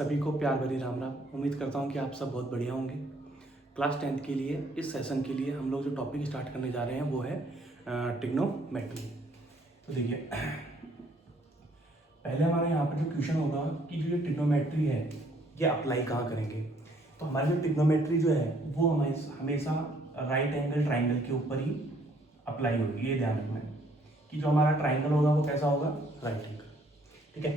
सभी को प्यार भरी राम राम। उम्मीद करता हूँ कि आप सब बहुत बढ़िया होंगे। क्लास 10th के लिए इस सेशन के लिए हम लोग जो टॉपिक स्टार्ट करने जा रहे हैं वो है ट्रिग्नोमेट्री। तो देखिए, पहले हमारे यहाँ पर जो क्वेश्चन होगा कि जो ये ट्रिग्नोमेट्री है ये अप्लाई कहाँ करेंगे। तो हमारी जो ट्रिग्नोमेट्री जो है वो हमेशा राइट एंगल ट्राइंगल के ऊपर ही अप्लाई होगी। ये ध्यान रखना है कि जो हमारा ट्राइंगल होगा वो कैसा होगा, राइट एंगल। ठीक है,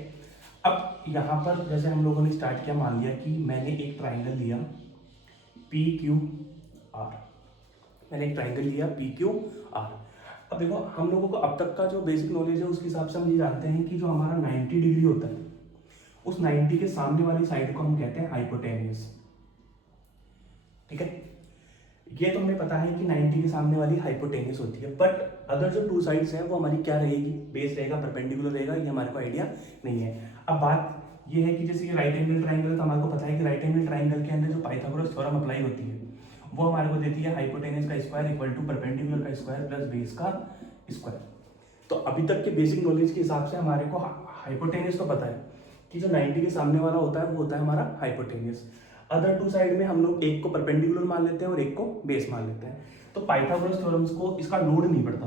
अब यहाँ पर जैसे हम लोगों ने स्टार्ट किया, मान लिया कि मैंने एक ट्राइंगल लिया पी क्यू आर। मैंने एक ट्राइंगल लिया पी क्यू आर। अब देखो, हम लोगों को अब तक का जो बेसिक नॉलेज है उसके हिसाब से हम ये जानते हैं कि जो हमारा 90 डिग्री होता है उस 90 के सामने वाली साइड को हम कहते हैं हाइपोटेन्यूस। ठीक है, ये तो हमें पता है कि 90 के सामने वाली हाइपोटेन्यूस होती है, बट अदर जो टू साइड्स हैं वो हमारी क्या रहेगी, बेस रहेगा, परपेंडिकुलर रहेगा, ये हमारे को आइडिया नहीं है। अब बात ये है कि जैसे ये राइट एंगल ट्राइंगल है तो हमारे को पता है कि राइट एंगल ट्राइंगल के अंदर जो पाइथागोरस थ्योरम अप्लाई होती है वो हमारे को देती है हाइपोटेन्यूस का स्क्वायर इक्वल टू परपेंडिकुलर का स्क्वायर प्लस बेस का स्क्वायर। तो अभी तक के बेसिक नॉलेज के हिसाब से हमारे को हाइपोटेन्यूस तो पता है कि जो 90 के सामने वाला होता है वो होता है हमारा हाइपोटेन्यूस। अदर टू साइड में हम लोग एक को परपेंडिकुलर मान लेते हैं और एक को बेस मान लेते हैं। तो पाइथागोरस थ्योरम्स को इसका लोड नहीं पड़ता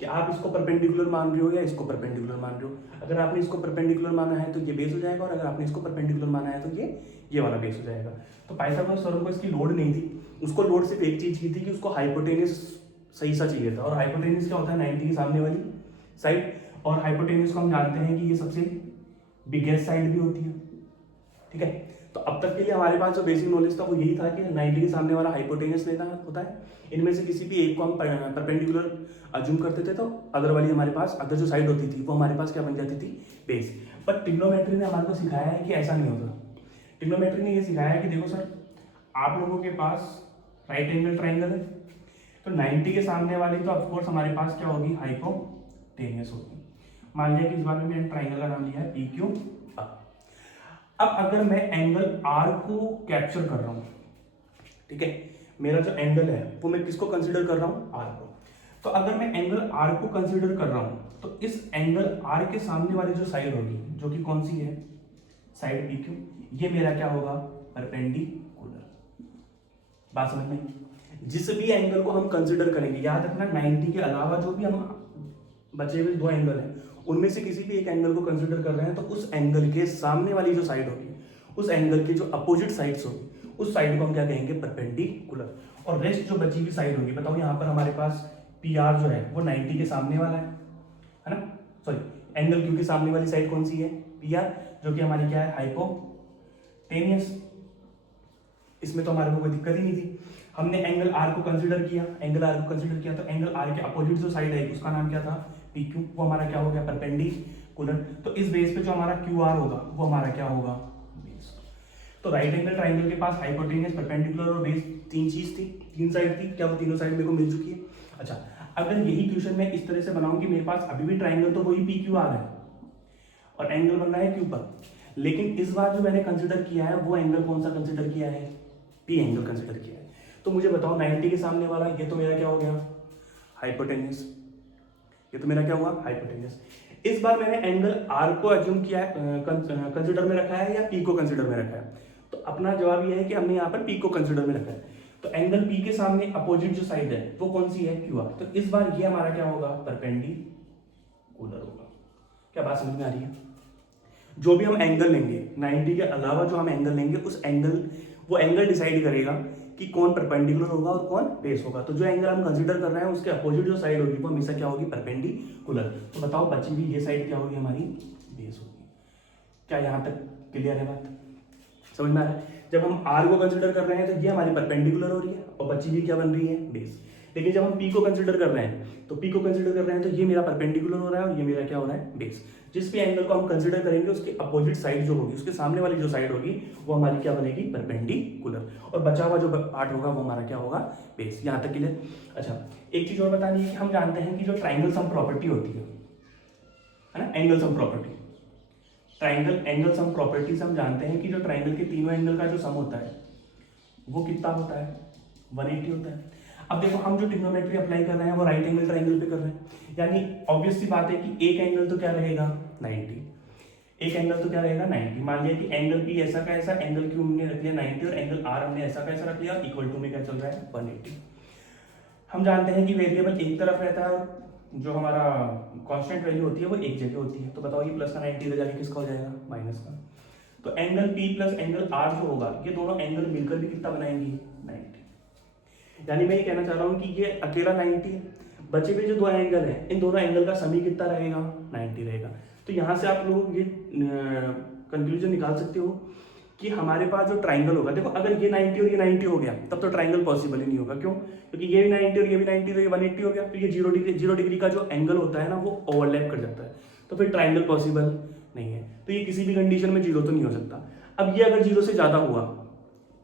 कि आप इसको परपेंडिकुलर मान रहे हो या इसको परपेंडिकुलर मान रहे हो। अगर आपने इसको परपेंडिकुलर माना है तो ये बेस हो जाएगा, और अगर आपने इसको परपेंडिकुलर माना है तो ये वाला बेस हो जाएगा। तो पाइथागोरस थ्योरम को इसकी लोड नहीं थी, उसको लोड सिर्फ एक चीज की थी कि उसको हाइपोटेन्यूस सही सा चाहिए था। और हाइपोटेन्यूस क्या होता है, 90 के सामने वाली साइड। और हाइपोटेन्यूस को हम जानते हैं कि ये सबसे बिगेस्ट साइड भी होती है। ठीक है, तो अब तक के लिए हमारे पास जो बेसिक नॉलेज था वो यही था कि 90 के सामने वाला हाइपोटेन्यूस लेना होता है। इनमें से किसी भी एक को हम परपेंडिकुलर अज्यूम करते थे तो अदर वाली हमारे पास, अदर जो साइड होती थी वो हमारे पास क्या बन जाती थी, बेस। बट ट्रिग्नोमेट्री ने हमारे को सिखाया है कि ऐसा नहीं होता। ट्रिग्नोमेट्री ने ये सिखाया है कि देखो सर, आप लोगों के पास राइट एंगल ट्राइंगल है तो 90 के सामने वाली तो ऑफकोर्स हमारे पास क्या होगी, हाइपोटेन्यूस होगी। मान लिया कि इस बार में मैंने ट्राइंगल का नाम लिया है पी क्यू आर। अब अगर मैं एंगल आर को कैप्चर कर रहा हूं, ठीक है, मेरा जो एंगल है वो मैं किसको कंसीडर कर रहा हूं, आर को। तो अगर मैं एंगल आर को कंसीडर कर रहा हूं तो इस एंगल आर के सामने वाली जो साइड होगी, जो कि कौन सी है, साइड पी क्यू, ये मेरा क्या होगा, परपेंडिकुलर। बात समझ में? जिस भी एंगल को हम कंसीडर करेंगे, याद रखना 90 के अलावा जो भी हम बचे हुए दो एंगल हैं उनमें से किसी भी एक एंगल को कंसीडर कर रहे हैं तो उस एंगल के सामने वाली जो साइड होगी, उस एंगल की जो अपोजिट साइड्स होगी, उस साइड को हम क्या कहेंगे, परपेंडिकुलर। और रेस्ट जो बची हुई साइड होगी, बताओ यहाँ पर हमारे पास पी आर जो है वो 90 के सामने वाला है ना, सॉरी, एंगल क्यू के सामने वाली साइड कौन सी है, पी आर, जो कि हमारी क्या है, हाइपोटेन्यूस। इसमें तो हमारे को कोई दिक्कत ही नहीं थी। हमने एंगल आर को कंसीडर किया, एंगल आर को कंसीडर किया तो एंगल आर के अपोजिट जो साइड है उसका नाम क्या था, पी क्यू, वो हमारा क्या हो गया, परपेंडिकुलर। तो इस बेस पे जो हमारा क्यू आर होगा वो हमारा क्या होगा, बेस। तो राइट एंगल ट्राइंगल के पास हाइपोटेन्यूस, परपेंडिकुलर और बेस तीन चीज थी, तीन साइड थी। क्या वो तीनों साइड मेरे को मिल चुकी है? अच्छा, अगर यही क्वेश्चन मैं इस तरह से बनाऊं कि मेरे पास अभी भी ट्राइंगल तो वही पी क्यू आर है और एंगल बन रहा है क्यू पर, लेकिन इस बार जो मैंने कंसिडर किया है वो एंगल कौन सा कंसिडर किया है, पी एंगल कंसिडर किया है। तो मुझे बताओ 90 के सामने वाला ये तो मेरा क्या हो गया, हाइपोटेन्यूस। ये तो मेरा क्या हुआ, हाइपोटेन्यूस। इस बार मैंने एंगल आर को अज्यूम किया है, कंसिडर में रखा है या पी को कंसिडर में रखा है। तो अपना जवाब ये है कि हमने यहाँ पर पी को कंसिडर में रखा है। तो एंगल पी के सामने अपोजिट जो साइड है वो कौन सी है, क्यू आर। तो इस बार ये हमारा क्या होगा, परपेंडिकुलर होगा। क्या बात समझ में आ रही है? जो भी हम एंगल लेंगे 90 के अलावा जो हम एंगल लेंगे उस एंगल, वो एंगल डिसाइड करेगा कि कौन परपेंडिकुलर होगा और कौन बेस होगा। तो जो एंगल हम कंसीडर कर रहे हैं उसके अपोजिट जो साइड होगी वो हमेशा क्या होगी, परपेंडिकुलर। तो बताओ बची हुई ये साइड क्या होगी, हमारी बेस होगी। क्या यहाँ तक क्लियर है बात, समझ में आ रहा है? जब हम आर को कंसीडर कर रहे हैं तो ये हमारी परपेंडिकुलर हो रही है और बची हुई क्या बन रही है, बेस। लेकिन जब हम पी को कंसीडर कर रहे हैं तो पी को कंसीडर कर रहे हैं तो ये मेरा परपेंडिकुलर हो रहा है और ये मेरा क्या हो रहा है, बेस। जिस भी एंगल को हम कंसीडर करेंगे उसके अपोजिट साइड जो होगी, उसके सामने वाली जो साइड होगी वो हमारी क्या बनेगी, परपेंडिकुलर। और बचा हुआ जो पार्ट होगा वो हमारा क्या होगा, बेस। यहाँ तक क्लियर? अच्छा, एक चीज और बतानी है कि हम जानते हैं कि जो ट्राइंगल सम प्रॉपर्टी होती है ना, angle sum property, triangle angle sum property से हम जानते हैं कि जो ट्राइंगल के तीनों एंगल का जो सम होता है वो कितना होता है, 180 होता है। अब देखो, हम जो ट्रिग्नोमेट्री अप्लाई कर रहे हैं वो राइट एंगल ट्राइंगल पे कर रहे हैं, यानी ऑब्वियस सी बात है कि एक एंगल तो क्या रहेगा, 90। एक एंगल तो क्या रहेगा 90। मान लिया कि एंगल पी ऐसा का ऐसा, एंगल क्यू हमने रख लिया 90 और एंगल आर हमने ऐसा का ऐसा रख लिया, इक्वल टू में क्या चल रहा है 180। हम जानते हैं कि वेरिएबल एक तरफ रहता है और जो हमारा कांस्टेंट वैल्यू होती है वो एक जगह होती है। तो बताओ ये प्लस का 90 इधर जाके किसका हो जाएगा, माइनस का। तो angle p plus angle r जो होगा, ये दोनों एंगल मिलकर भी कितना बनाएंगे 90। यानी मैं ये कहना चाह रहा हूँ कि ये अकेला 90 है, बचे हुए जो दो एंगल हैं इन दोनों एंगल का समी कितना रहेगा 90 रहेगा। तो यहाँ से आप लोग ये कंक्लूजन निकाल सकते हो कि हमारे पास जो ट्राइंगल होगा, देखो अगर ये 90 और ये 90 हो गया तब तो ट्राइंगल पॉसिबल ही नहीं होगा। क्यों? क्योंकि ये भी 90 और ये भी 90 तो ये 180 हो गया, तो ये 0 डिग्री का जो एंगल होता है ना वो ओवरलैप कर जाता है, तो फिर ट्राइंगल पॉसिबल नहीं है। तो ये किसी भी कंडीशन में 0 तो नहीं हो सकता। अब ये अगर 0 से ज़्यादा हुआ,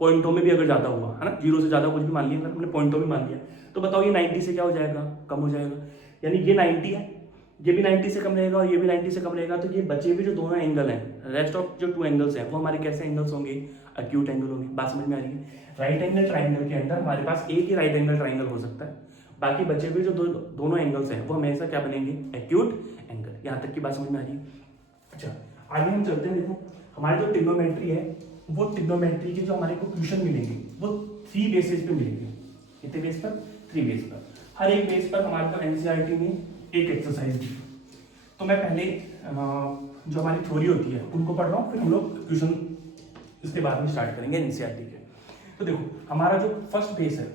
पॉइंटों में भी अगर ज़्यादा हुआ है ना, 0 से ज़्यादा कुछ भी मान लिया, अगर हमने पॉइंटों में मान लिया, तो बताओ ये 90 से क्या हो जाएगा, कम हो जाएगा। यानी ये 90 है, ये भी 90 से कम रहेगा और ये भी 90 से कम रहेगा। तो ये बचे हुए जो दोनों एंगल हैं, रेस्ट ऑफ जो 2 एंगल्स हैं वो हमारे कैसे एंगल्स होंगे, एक्यूट एंगल होंगे। बात समझ में आ रही है? राइट एंगल ट्राइंगल के अंदर हमारे पास एक ही राइट एंगल ट्राइंगल हो सकता है, बाकी बचे हुए जो दोनों एंगल्स हैं वो हमेशा क्या बनेंगे, एक्यूट एंगल। यहाँ तक की बात समझ में आ रही है? अच्छा, आगे हम चलते हैं। देखो हमारी जो ट्रिग्नोमेट्री है, वो ट्रिग्नोमेट्री के जो हमारे को क्वेश्चन मिलेंगे वो 3 बेसिस पे मिलेंगे। कितने बेस पर? 3 बेस पर। हर एक बेस पर हमारे को एनसीईआरटी में एक एक्सरसाइज दी। तो मैं पहले जो हमारी थ्योरी होती है उनको पढ़ रहा हूँ, फिर हम लोग क्वेश्चन इसके बाद में स्टार्ट करेंगे एनसीईआरटी के। तो देखो हमारा जो फर्स्ट बेस है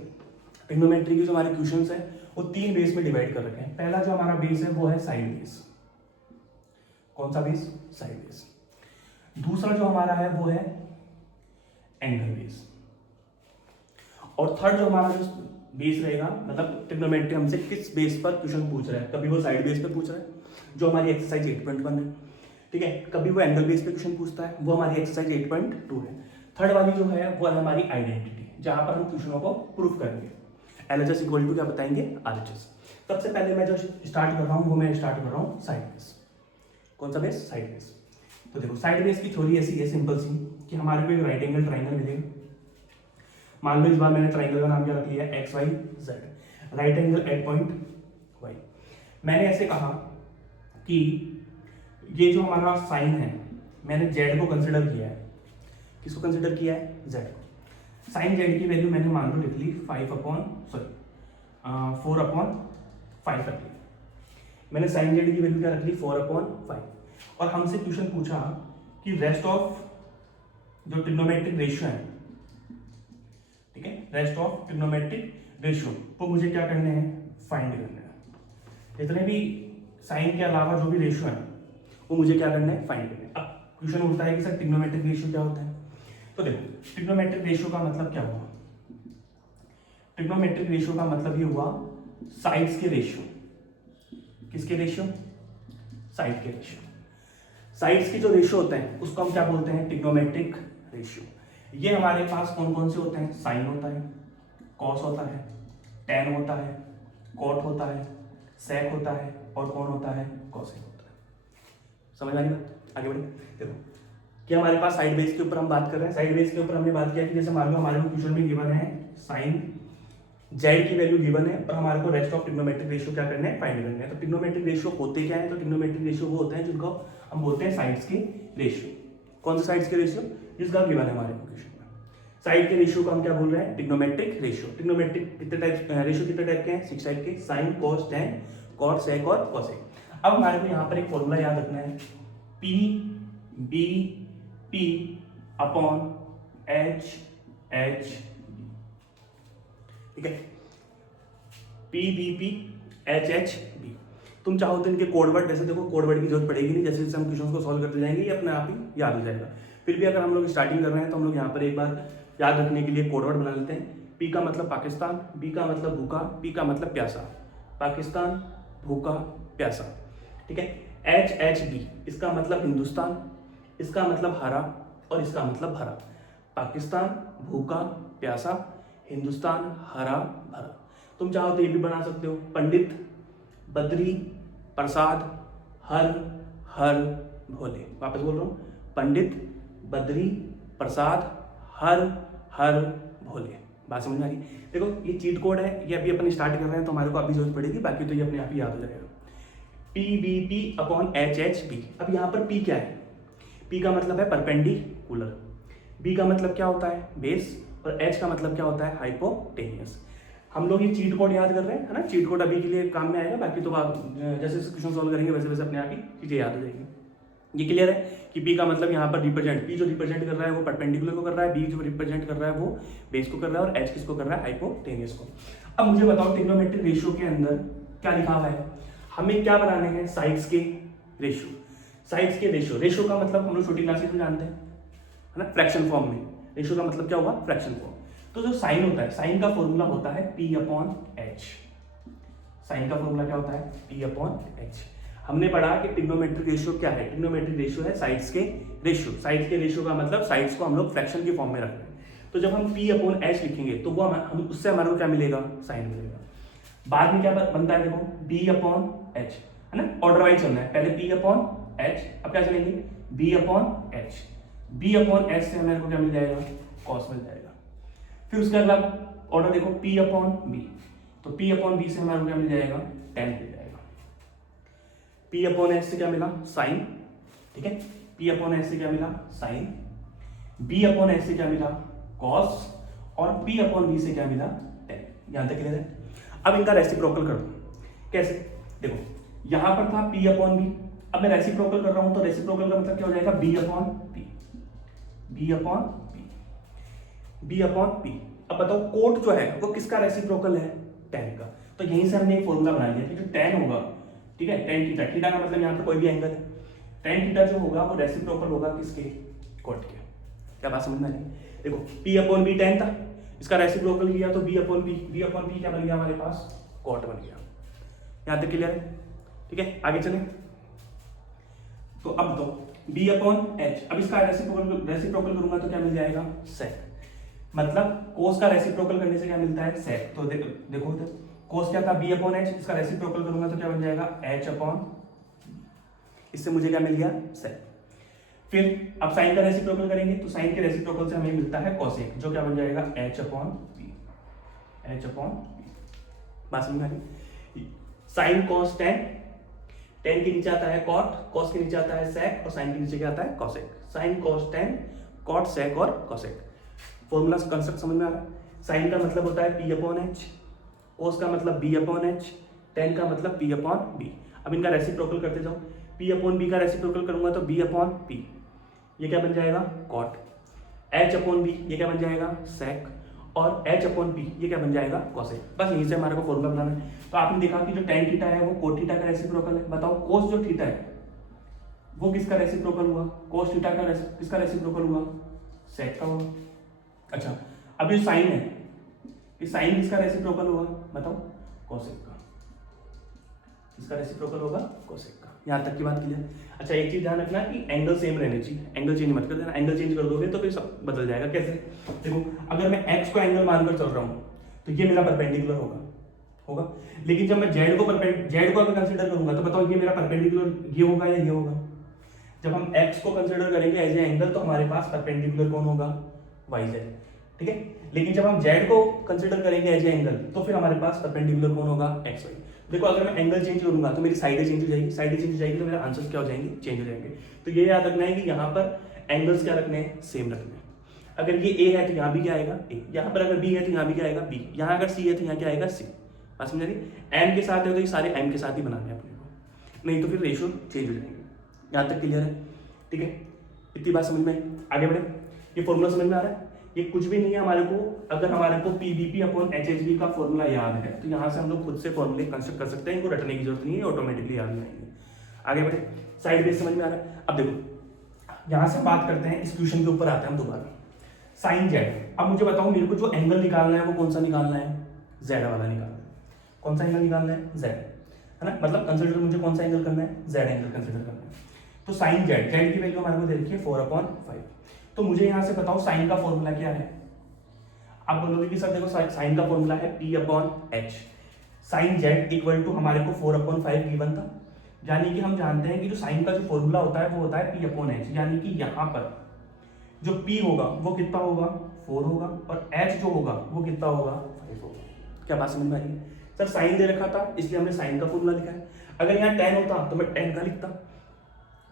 ट्रिग्नोमेट्री के, जो हमारे क्वेश्चंस है वो 3 बेस में डिवाइड कर रखे हैं। पहला जो हमारा बेस है वो है साइड बेस। कौन सा बेस? Side base. दूसरा जो हमारा है वो है एंगल बेस। और थर्ड जो हमारा जो बेस रहेगा, मतलब ट्रिग्नोमेट्री हमसे किस बेस पर क्वेश्चन पूछ रहा है, कभी वो साइड बेस पे पूछ रहा है जो हमारी एक्सरसाइज 8.1 है, ठीक है, कभी वो एंगल बेस पे क्वेश्चन पूछता है, वो हमारी एक्सरसाइज 8.2 है। थर्ड वाली जो है वो है हमारी आइडेंटिटी, जहां पर हम क्वेश्चनों को प्रूफ करेंगे। LHS इक्वल टू क्या बताएंगे, RHS। सबसे पहले मैं जो स्टार्ट कर रहा हूँ वो मैं स्टार्ट कर रहा हूँ साइड बेस। कौन सा बेस? Side base. तो देखो साइड बेस की थ्योरी ऐसी है सिंपल सी कि हमारे को एक राइट एंगल ट्राइंगल मिलेगा। मान लो इस बार मैंने ट्राइंगल का नाम क्या रख लिया, XYZ, right angle at point Y। मैंने ऐसे कहा कि ये जो हमारा साइन है मैंने Z को कंसिडर किया है। किसको कंसिडर किया है? Z को। साइन Z की वैल्यू मैंने मान लो लिख ली 4/5 रख ली। मैंने साइन Z की वैल्यू क्या रख ली, 4/5। और हमसे क्वेश्चन पूछा कि रेस्ट ऑफ जो ट्रिग्नोमेट्रिक रेशियो है, ठीक है, रेस्ट ऑफ ट्रिग्नोमेट्रिक रेशियो को मुझे क्या करने हैं, फाइंड करने हैं। जितने भी साइन के अलावा जो भी रेशियो है वो मुझे क्या करना है, फाइंड करना है। अब क्वेश्चन उठता है कि सर ट्रिग्नोमेट्रिक रेशियो क्या होता है। तो देखो ट्रिग्नोमेट्रिक रेशियो का मतलब क्या हुआ, ट्रिग्नोमेट्रिक रेशियो का मतलब ये हुआ साइड्स के रेशियो। किसके रेशियो? साइड के रेशियो। साइड्स के जो रेशियो होते हैं उसको हम क्या बोलते हैं, ट्रिग्नोमेट्रिक रेशियो। ये हमारे पास कौन कौन से होते हैं, साइन होता है, कॉस होता है, टेन होता है, कॉट होता है, सेक होता है और कौन होता है, कॉसेक होता है। समझ आ रही बात? आगे बढ़े। देखो कि हमारे पास साइड बेस के ऊपर हम बात कर रहे हैं। साइड बेस के ऊपर हमने बात किया कि जैसे मान लो हमारे को क्वेश्चन में गिवन है साइन Z की वैल्यू गिवन है और हमारे को रेस्ट ऑफ ट्रिग्नोमेट्रिक रेशियो क्या करना है, फाइंड करना है। तो ट्रिग्नोमेट्रिक रेशियो होते क्या है, तो ट्रिग्नोमेट्रिक रेशियो वो होते हैं जिनको हम बोलते हैं साइड्स के रेशियो। कौन से साइड्स के रेशियो? जिसका गिवन है हमारे क्वेश्चन में। साइड के रेशियो को हम क्या बोल रहे हैं, ट्रिग्नोमेट्रिक रेशियो। ट्रिग्नोमेट्रिक कितने टाइप रेशियो कितने टाइप के हैं, 6 टाइप के, साइन, कॉस, टेन, कॉट, सेक और कॉसेक। अब हमारे को यहाँ पर एक फॉर्मूला याद रखना है, p B P upon H h, ठीक है, p B p h H b. तुम चाहो तो इनके कोड वर्ड, वैसे देखो कोड वर्ड की जरूरत पड़ेगी नहीं, जैसे जैसे हम क्वेश्चन को सॉल्व करते जाएंगे ये अपने आप ही याद हो जाएगा। फिर भी अगर हम लोग स्टार्टिंग कर रहे हैं तो हम लोग यहाँ पर एक बार याद रखने के लिए कोड वर्ड बना लेते हैं। पी का मतलब पाकिस्तान, बी का मतलब भूखा, पी का मतलब प्यासा। पाकिस्तान, भूखा, प्यासा, ठीक है। एच एच बी इसका मतलब हिंदुस्तान, इसका मतलब हरा और इसका मतलब भरा। पाकिस्तान, भूखा, प्यासा, हिंदुस्तान, हरा, भरा। तुम चाहो तो ये भी बना सकते हो, पंडित, बद्री, प्रसाद, हर हर भोले। वापस बोल रहा हूँ, पंडित, बद्री, प्रसाद, हर हर भोले। बात समझ में आ रही? देखो ये चीट कोड है, ये अभी अपन स्टार्ट कर रहे हैं तो हमारे को अभी जरूरत पड़ेगी, बाकी तो ये अपने आप ही याद हो जाएगा। P B P upon H H b. अब यहाँ पर पी क्या है, P का मतलब है परपेंडिकुलर, B का मतलब क्या होता है बेस, और H का मतलब क्या होता है हाइपोटेनियस। हम लोग ये चीट कोड याद कर रहे हैं, है ना। चीट कोड अभी के लिए काम में आएगा, बाकी तो आप जैसे क्वेश्चन सॉल्व करेंगे वैसे वैसे अपने आप ही चीजें याद हो जाएंगी। ये क्लियर है कि P का मतलब यहाँ पर रिप्रेजेंट, P जो रिप्रेजेंट कर रहा है वो परपेंडिकुलर को कर रहा है, B जो रिप्रेजेंट कर रहा है वो बेस को कर रहा है, और H किसको कर रहा है हाइपोटेनियस को। अब मुझे बताओ ट्रिग्नोमेट्रिक रेशियो के अंदर क्या लिखा हुआ है, हमें क्या बनाने हैं साइड्स के रेशियो। साइड्स के रेशियो, रेशियो का मतलब हम लोग छोटी क्लासेस में जानते हैं, है ना, फ्रैक्शन फॉर्म में। रेशियो का मतलब क्या होगा फ्रैक्शन फॉर्म। तो जो साइन होता है, साइन का फॉर्मूला होता है P/H। साइन का फॉर्मूला क्या होता है P/H। हमने पढ़ा कि ट्रिग्नोमेट्रिक रेशियो क्या है, ट्रिग्नोमेट्रिक रेशियो है साइड्स के रेशियो। साइड्स के रेशियो का मतलब साइड्स को हम लोग फ्रैक्शन की फॉर्म में रख रहे हैं। तो जब हम P/H लिखेंगे तो वो हम उससे हमारे को क्या मिलेगा साइन मिलेगा। बाद में क्या बनता है देखो B/H, है ना, ऑर्डर वाइज चलना है, पहले P/H, अब क्या चलेंगे B/H। B/H से हमें को क्या मिल जाएगा कॉस मिल जाएगा। फिर उसके अगला ऑर्डर देखो P/B, तो P/B से हमारे को क्या मिल जाएगा tan मिल जाएगा। P/H से क्या मिला साइन, ठीक है, P/H से क्या मिला साइन, B/H से क्या मिला कॉस, और P/B से क्या मिला tan। यहां तक क्लियर है। अब इनका रेसिप्रोकल कर दो, कैसे देखो यहां पर था P/B, अब मैं रेसिप्रोकल कर रहा हूं तो रेसिप्रोकल का मतलब क्या हो जाएगा B/P, B/P। अब बताओ कोट जो है वो किसका रेसिप्रोकल है tan का। तो यहीं से हमने एक फॉर्मूला बना लिया कि जो tan होगा, ठीक है, tan थीटा, थीटा का मतलब यहाँ पे कोई भी एंगल है, tan थीटा जो होगा वो रेसिप्रोकल होगा किसके कोट के। क्या बात समझ में आ रही है। देखो P/B tan था, इसका रेसिप्रोकल किया तो B/P क्या बन गया हमारे पास कोट बन गया। यहाँ तक क्लियर है, ठीक है, आगे चलें। तो अब तो B/H, अब इसका रेसिप्रोकल करूंगा तो क्या मिल जाएगा sec, मतलब कोस का रेसिप्रोकल करने से क्या मिलता है sec। तो देखो कोस क्या था B/H, इसका रेसिप्रोकल करूंगा तो क्या बन जाएगा H/, इससे मुझे क्या मिल गया sec। फिर अब साइन का रेसिप्रोकल करेंगे तो साइन के रेसिप्रोकल से हमें मिलता है cosec, जो क्या बन जाएगा H/P। बात समझ में आ गई। साइन cos tan, tan के नीचे आता है cot, cos के नीचे आता है sec, और साइन के नीचे क्या आता है cosec। Sine cos tan, cot sec और cosec। फॉर्मूला कंसेप्ट समझ में आ रहा है। साइन का मतलब होता है P/H, cos का मतलब B/H, tan का मतलब P/B। अब इनका रेसिप्रोकल करते जाओ, P/B का रेसिप्रोकल करूंगा तो B/P, ये क्या बन जाएगा cot, H/B ये क्या बन जाएगा sec, और H/P ये क्या बन जाएगा cosec। बस यहीं से हमारे को फॉर्मूला बनाना है। तो आपने देखा कि जो tan थीटा है वो cot थीटा का रेसिप्रोकल है। बताओ cos जो थीटा है वो किसका रेसिप्रोकल हुआ, cos थीटा का किसका रेसिप्रोकल हुआ sec का हुआ। अच्छा अब ये साइन है, ये साइन किसका रेसिप्रोकल होगा बताओ cosec का, किसका रेसिप्रोकल होगा cosec का। यहाँ तक की बात क्लियर। अच्छा एक चीज ध्यान रखना कि एंगल सेम रहने चाहिए, एंगल चेंज मत कर देना। एंगल चेंज कर दोगे तो फिर सब बदल जाएगा। कैसे देखो, अगर मैं x को एंगल मानकर चल रहा हूँ तो ये मेरा परपेंडिकुलर होगा, लेकिन जब मैं z को अगर कंसीडर करूंगा तो बताओ ये मेरा परपेंडिकुलर ये होगा या ये होगा। जब हम x को कंसीडर करेंगे एज ए एंगल तो हमारे पास परपेंडिकुलर कौन होगा yz, ठीक है। लेकिन जब हम z को कंसीडर करेंगे एज ए एंगल तो फिर हमारे पास परपेंडिकुलर कौन होगा xy। देखो अगर मैं एंगल चेंज करूंगा तो मेरी साइडें चेंज हो जाएगी, साइडें चेंज हो जाएगी तो मेरे आंसर्स क्या हो जाएंगे चेंज हो जाएंगे। तो ये याद रखना है कि यहाँ पर एंगल्स क्या रखने हैं सेम रखने हैं। अगर ये a है तो यहाँ भी क्या आएगा a, यहाँ पर अगर b है तो यहाँ भी क्या आएगा b, यहाँ अगर c है तो यहाँ क्या आएगा c। बात समझ रही, m के साथ है तो ये सारे m के साथ ही बनाने हैं अपने को, नहीं तो फिर रेशियो चेंज हो जाएंगे। यहाँ तक क्लियर है, ठीक है, इतनी बात समझ में। आगे बढ़े, ये फॉर्मूला समझ में आ रहा है। ये कुछ भी नहीं है हमारे को, अगर हमारे को PVP/HHV का फॉर्मूला याद है तो यहाँ से हम लोग खुद से फॉर्मूले कंस्ट्रक्ट कर सकते हैं, इनको रटने की जरूरत नहीं है, ऑटोमेटिकली याद हो जाएंगे। आगे बढ़े, साइड बेस समझ में आ रहा है। अब देखो यहाँ से बात करते हैं, इस क्वेश्चन के ऊपर आते हैं हम दोबारा। साइन जेड, अब मुझे बताओ मेरे को जो एंगल निकालना है वो कौन सा निकालना है, जेड वाला निकालना है। कौन सा एंगल निकालना है, जेड, है ना, मतलब कंसिडर मुझे कौन सा एंगल करना है, जेड एंगल कंसिडर करना है। तो साइन जेड, जेड की वैल्यू हमारे को दे रखी है 4/5। तो मुझे यहाँ से बताओ साइन का फॉर्मूला क्या है। आप बोलोगे कि सर देखो साइन का फॉर्मूला है P/H, sign Z equal to हमारे को 4/5 गिवन था, यानी कि हम जानते हैं कि जो साइन का जो फॉर्मूला होता है वो होता है P/H, यानी कि यहाँ पर जो P होगा वो कितना होगा 4 होगा, और H जो होगा वो कितना होगा 5 होगा। क्या बात समझ में आई। सर साइन दे रखा था इसलिए हमने साइन का फॉर्मूला लिखा है। अगर यहाँ tan होता तो मैं tan का लिखता,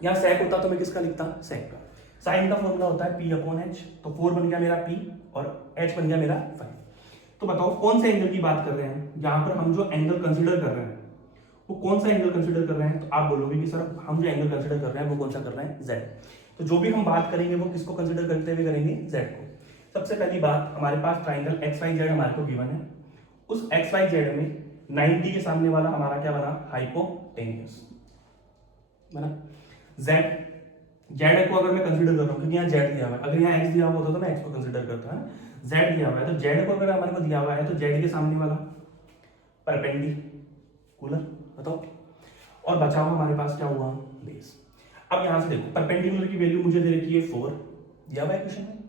यहाँ sec होता तो मैं किसका लिखता, sec का। साइन का फॉर्मूला होता है P अपॉन H, तो 4 बन गया मेरा P और H बन गया मेरा 5। तो बताओ कौन से एंगल की बात कर रहे हैं, यहाँ पर हम जो एंगल कंसिडर कर रहे हैं वो कौन सा एंगल कंसिडर कर रहे हैं, तो आप बोलोगे कि सर हम जो एंगल कंसिडर कर रहे हैं वो कौन सा कर रहे हैं, Z। तो जो भी हम बात करेंगे वो किसको कंसिडर करते हुए करेंगे, Z को। सबसे पहली बात, हमारे पास ट्राइंगल XYZ हमारे को गिवन है, उस XYZ में 90 के सामने वाला हमारा क्या बना, हाइपोटेन्यूस बना। Z को अगर मैं कंसिडर कर रहा हूँ, क्योंकि यहाँ Z दिया हुआ है, अगर यहाँ X दिया हुआ होता तो मैं X को कंसिडर करता है, Z दिया हुआ है तो Z को अगर हमारे को दिया हुआ है तो Z के सामने वाला परपेंडिकुलर, बताओ, और बचा हुआ हमारे पास क्या हुआ, बेस। अब यहां से देखो, परपेंडिकुलर की वैल्यू मुझे दे रखी है 4 दिया हुआ है क्वेश्चन में,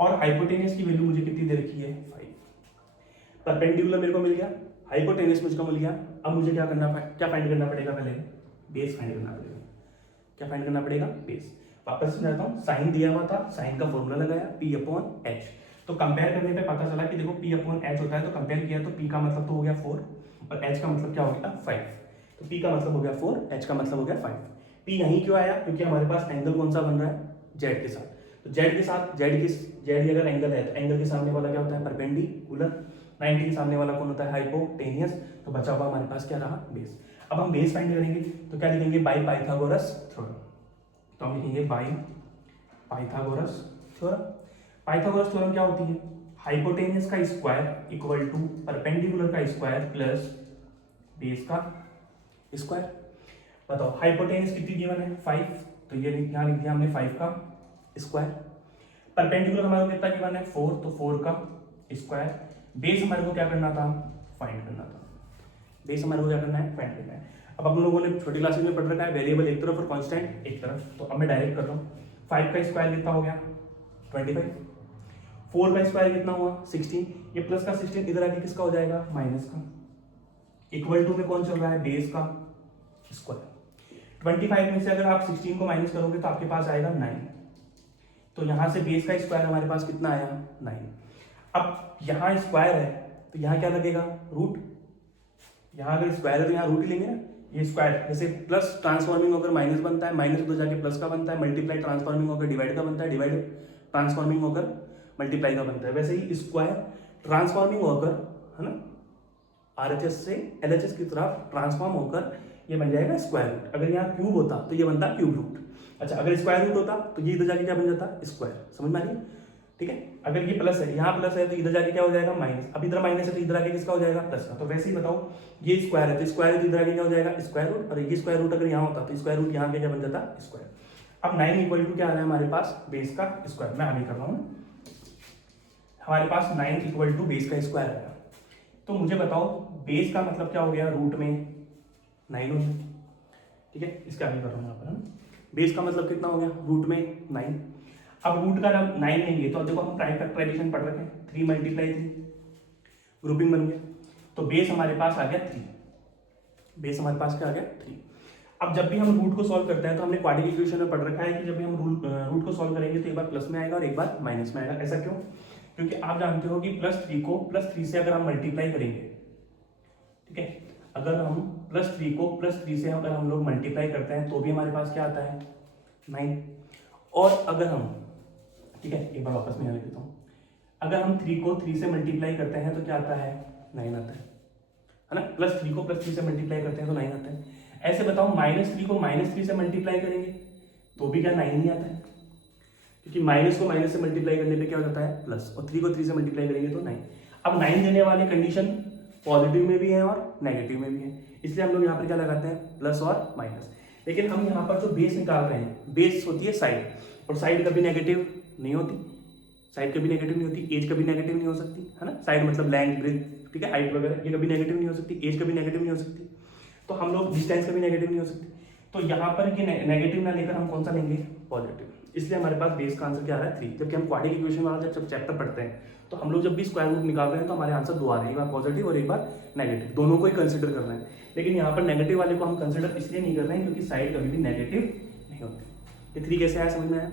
और हाइपोटेन्यूस की वैल्यू मुझे कितनी दे रखी है 5। परपेंडिकुलर मेरे को मिल गया, हाइपोटेन्यूस मुझको मिल गया। अब मुझे क्या करना, क्या फाइंड करना पड़ेगा, पहले बेस फाइंड करना पड़ेगा। क्या फाइंड करना पड़ेगा, बेस। वापस समझाता हूँ, साइन दिया हुआ था, साइन का फॉर्मूला लगाया P अपॉन H, तो कंपेयर करने पे पता चला कि देखो P अपॉन H होता है, तो कंपेयर किया तो P का मतलब तो हो गया 4 और H का मतलब क्या हो गया 5। तो P का मतलब हो गया 4, H का मतलब हो गया 5। P यहीं क्यों आया, क्योंकि हमारे पास एंगल कौन सा बन रहा है, Z के साथ। तो Z के साथ, Z अगर एंगल है तो एंगल के सामने वाला क्या होता है, परपेंडिकुलर। 90 के सामने वाला कौन होता है, हाइपोटेनियस। तो बचा हुआ हमारे पास क्या रहा, बेस। अब हम बेस फाइंड करेंगे तो क्या लिखेंगे, बाय पाइथागोरस थ्योरम। तो हम लिखेंगे by Pythagoras theorem. Pythagoras theorem क्या होती है, हाइपोटेनियस का स्क्वायर इक्वल टू परपेंडिकुलर का स्क्वायर प्लस बेस का स्क्वायर। बताओ हाइपोटेनियस कितनी गिवन है, 5, तो ये यहाँ लिख दिया हमने 5 का स्क्वायर। परपेंडिकुलर हमारे को कितना गिवन है 4, तो 4 का स्क्वायर। बेस हमारे को क्या करना था, फाइंड करना था। बेस हमारे को क्या करना है, फाइंड करना है। अब हम लोगों ने छोटी क्लासेस में पढ़ रखा है वेरिएबल एक तरफ और कांस्टेंट एक तरफ, तो अब मैं डायरेक्ट कर रहा हूँ। 5 का स्क्वायर कितना हो गया 25, 4 का स्क्वायर कितना हुआ 16, ये प्लस का 16 इधर आके किसका हो जाएगा, माइनस का। इक्वल टू में कौन चल रहा है, बेस का स्क्वायर। 25 में से अगर आप 16 को माइनस करोगे तो आपके पास आएगा 9, तो यहां से बेस का स्क्वायर हमारे पास कितना आया 9। अब यहाँ स्क्वायर है तो यहाँ क्या लगेगा, रूट। यहाँ अगर स्क्वायर है तो यहाँ रूट ही लेंगे ना। ये स्क्वायर जैसे प्लस ट्रांसफॉर्मिंग होकर माइनस बनता है, माइनस तो जाके प्लस का बनता है, मल्टीप्लाई ट्रांसफॉर्मिंग होकर डिवाइड का बनता है, डिवाइड ट्रांसफॉर्मिंग होकर मल्टीप्लाई का बनता है। वैसे ही स्क्वायर ट्रांसफॉर्मिंग होकर, है ना, आरएचएस से एलएचएस की तरफ ट्रांसफॉर्म होकर ये बन जाएगा स्क्वायर रूट। अगर यहाँ क्यूब होता तो ये बनता क्यूब रूट। अच्छा, अगर स्क्वायर रूट होता तो ये इधर जाके क्या बन जाता, स्क्वायर। समझ में आ रही है, ठीक है। अगर ये प्लस है, यहाँ प्लस है तो इधर जाके क्या हो जाएगा माइनस। अब इधर माइनस है तो इधर आके किसका हो जाएगा, प्लस का। तो वैसे ही बताओ, ये स्क्वायर है तो स्क्वायर है तो इधर आके क्या हो जाएगा, स्क्वायर रूट। और ये स्क्वायर रूट अगर यहाँ होता तो स्क्वायर रूट यहाँ पे क्या बन जाता, स्क्वायर। अब 9 इक्वल टू क्या आ रहा है हमारे पास, बेस का स्क्वायर। मैं आगे कर रहा हूँ, हमारे पास 9 इक्वल टू बेस का स्क्वायर आया। तो मुझे बताओ बेस का मतलब क्या हो गया, रूट में 9 हो गया, ठीक है। इसके आगे कर रहा हूँ यहाँ पर, है ना। बेस का मतलब कितना हो गया, रूट में 9। अब रूट का नाम 9 लेंगे तो अब देखो हम ट्राइफैक्टराइजेशन पढ़ रखे हैं, 3 मल्टीप्लाई 3 ग्रुपिंग बन गया। तो बेस हमारे पास आ गया 3, बेस हमारे पास क्या आ गया 3। अब जब भी हम रूट को सॉल्व करते हैं तो हमने क्वाड्रेटिक इक्वेशन में पढ़ रखा है कि जब भी हम रूट को सॉल्व करेंगे तो एक बार प्लस में आएगा और एक बार माइनस में आएगा। ऐसा क्यों, क्योंकि आप जानते हो कि +3 को +3 से अगर हम मल्टीप्लाई करेंगे, ठीक है, अगर हम +3 को +3 से अगर हम लोग मल्टीप्लाई करते हैं तो भी हमारे पास क्या आता है 9। और अगर हम, ठीक है, एक बार वापस में यहाँ लिख देता हूँ, अगर हम 3 को 3 से मल्टीप्लाई करते हैं तो क्या आता है 9 आता है ना। +3 को +3 से मल्टीप्लाई करते हैं तो 9 आता है। ऐसे बताओ -3 को -3 से मल्टीप्लाई करेंगे तो भी क्या 9 ही आता है, क्योंकि माइनस को माइनस से मल्टीप्लाई करने पे क्या हो जाता है प्लस, और 3 को 3 से मल्टीप्लाई करेंगे तो 9। अब 9 देने वाले कंडीशन पॉजिटिव में भी है और नेगेटिव में भी है, इसलिए हम लोग यहाँ पर क्या लगाते हैं प्लस और माइनस। लेकिन हम यहाँ पर जो बेस निकाल रहे हैं, बेस होती है साइड, और साइड कभी नेगेटिव नहीं होती, साइड कभी नेगेटिव नहीं होती, एज कभी नेगेटिव नहीं हो सकती, है ना। साइड मतलब लेंथ, ब्रेथ, ठीक है, हाइट वगैरह, ये कभी नेगेटिव नहीं हो सकती, एज कभी नेगेटिव नहीं हो सकती। तो हम लोग डिस्टेंस कभी नेगेटिव नहीं हो सकती। तो यहाँ पर ये नेगेटिव ना लेकर हम कौन सा लेंगे, पॉजिटिव। इसलिए हमारे पास बेस का आंसर क्या आ रहा है 3। जबकि हम क्वाड्रेटिक इक्वेशन वाला जब चैप्टर पढ़ते हैं तो हम लोग जब भी स्क्वायर रूट निकाल रहे हैं तो हमारे आंसर 2 आ रहे हैं, एक बार पॉजिटिव और एक बार नेगेटिव, दोनों को ही कंसिडर कर रहे हैं। लेकिन यहाँ पर नेगेटिव वाले को हम कंसिडर इसलिए नहीं कर रहे हैं क्योंकि साइड कभी भी नेगेटिव नहीं होती। ये 3 कैसे आया समझ में आया,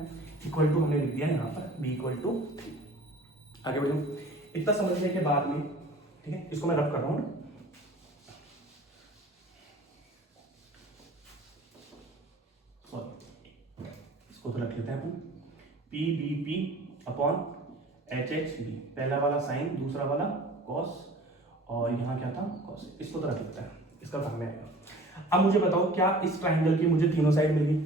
इक्वल टू हमने लिख दिया यहाँ पर b = 3। आगे बढ़ो, इतना समझने के बाद में, ठीक है, इसको मैं रब कर रहा हूँ, इसको तो रख लेते हैं अपन, P B P upon H H B, पहला वाला साइन दूसरा वाला कॉस और यहाँ क्या था कॉस, इसको तो रख लेते हैं, इसका काम में आएगा। अब मुझे बताओ क्या इस ट्राइंगल की मुझे तीनों साइड मिल गई,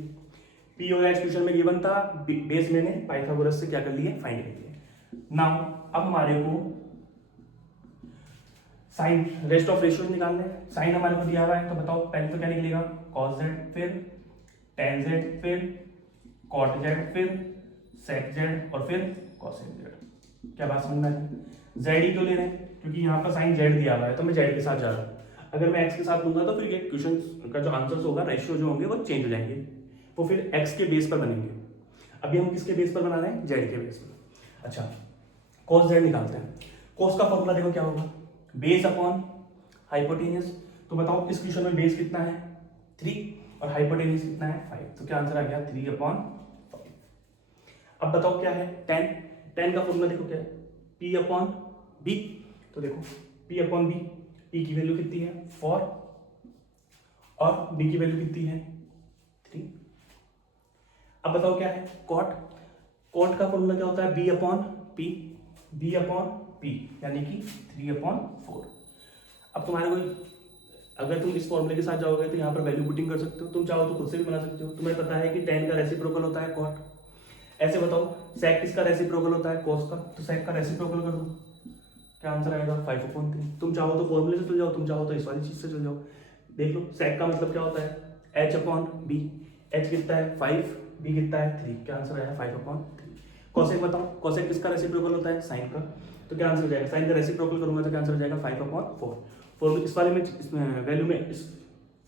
पी और एच क्वेश्चन में गिवन था, बेस मैंने पाइथागोरस से क्या कर लिए फाइंड कर लिए। नाउ अब हमारे को साइन रेस्ट ऑफ रेशियोज निकालने हैं, साइन हमारे को दिया हुआ है तो बताओ पहले तो क्या निकलेगा cos z, फिर tan z, फिर cot z, फिर sec z और फिर cosec z। क्या बात समझ में आ रही? z ही क्यों ले रहे हैं, क्योंकि यहाँ पर साइन z दिया हुआ है तो मैं z के साथ जा रहा हूँ। अगर मैं x के साथ लूंगा तो फिर ये क्वेश्चन का जो आंसर्स होगा रेशियो जो होंगे वो चेंज हो जाएंगे, वो फिर x के बेस पर बनेंगे। अभी हम किसके बेस पर बना रहे हैं, z के बेस पर। अच्छा cos z निकालते हैं, cos का फॉर्मूला देखो क्या होगा, बेस अपॉन हाइपोटेनियस। तो बताओ इस क्वेश्चन में बेस कितना है 3 और हाइपोटेनियस कितना है 5, तो क्या आंसर आ गया 3/5। अब बताओ क्या है tan, tan का फॉर्मूला देखो क्या है P/B। तो देखो P/B, P की वैल्यू कितनी है 4 और B की वैल्यू कितनी है 3। अब बताओ क्या है cot, cot का फॉर्मूला क्या होता है B/P, B/P यानी कि 3/4। अब तुम्हारे को अगर तुम इस फॉर्मूले के साथ जाओगे तो यहाँ पर वैल्यू पुटिंग कर सकते हो, तुम चाहो तो खुद से भी बना सकते हो। तुम्हें पता है कि tan का रेसिप्रोकल होता है cot, ऐसे बताओ sec किसका रेसिप्रोकल होता है cos का, तो sec का रेसिप्रोकल कर दो, क्या आंसर आएगा 5/3। तुम चाहो तो फॉर्मूले से चल जाओ, तुम चाहो तो इस वाली चीज से चल जाओ। देख लो sec का मतलब क्या होता है h/b, h कितना है 5, b कितना है 3, क्या आंसर आएगा 5/3। cosec बताओ, cosec किसका रेसिप्रोकल होता है sin का, तो क्या आंसर हो जाएगा, साइन का रेसिप्रोकल करूंगा तो क्या आंसर हो जाएगा 5/4। फॉर्मूले इस वाले में वैल्यू में इस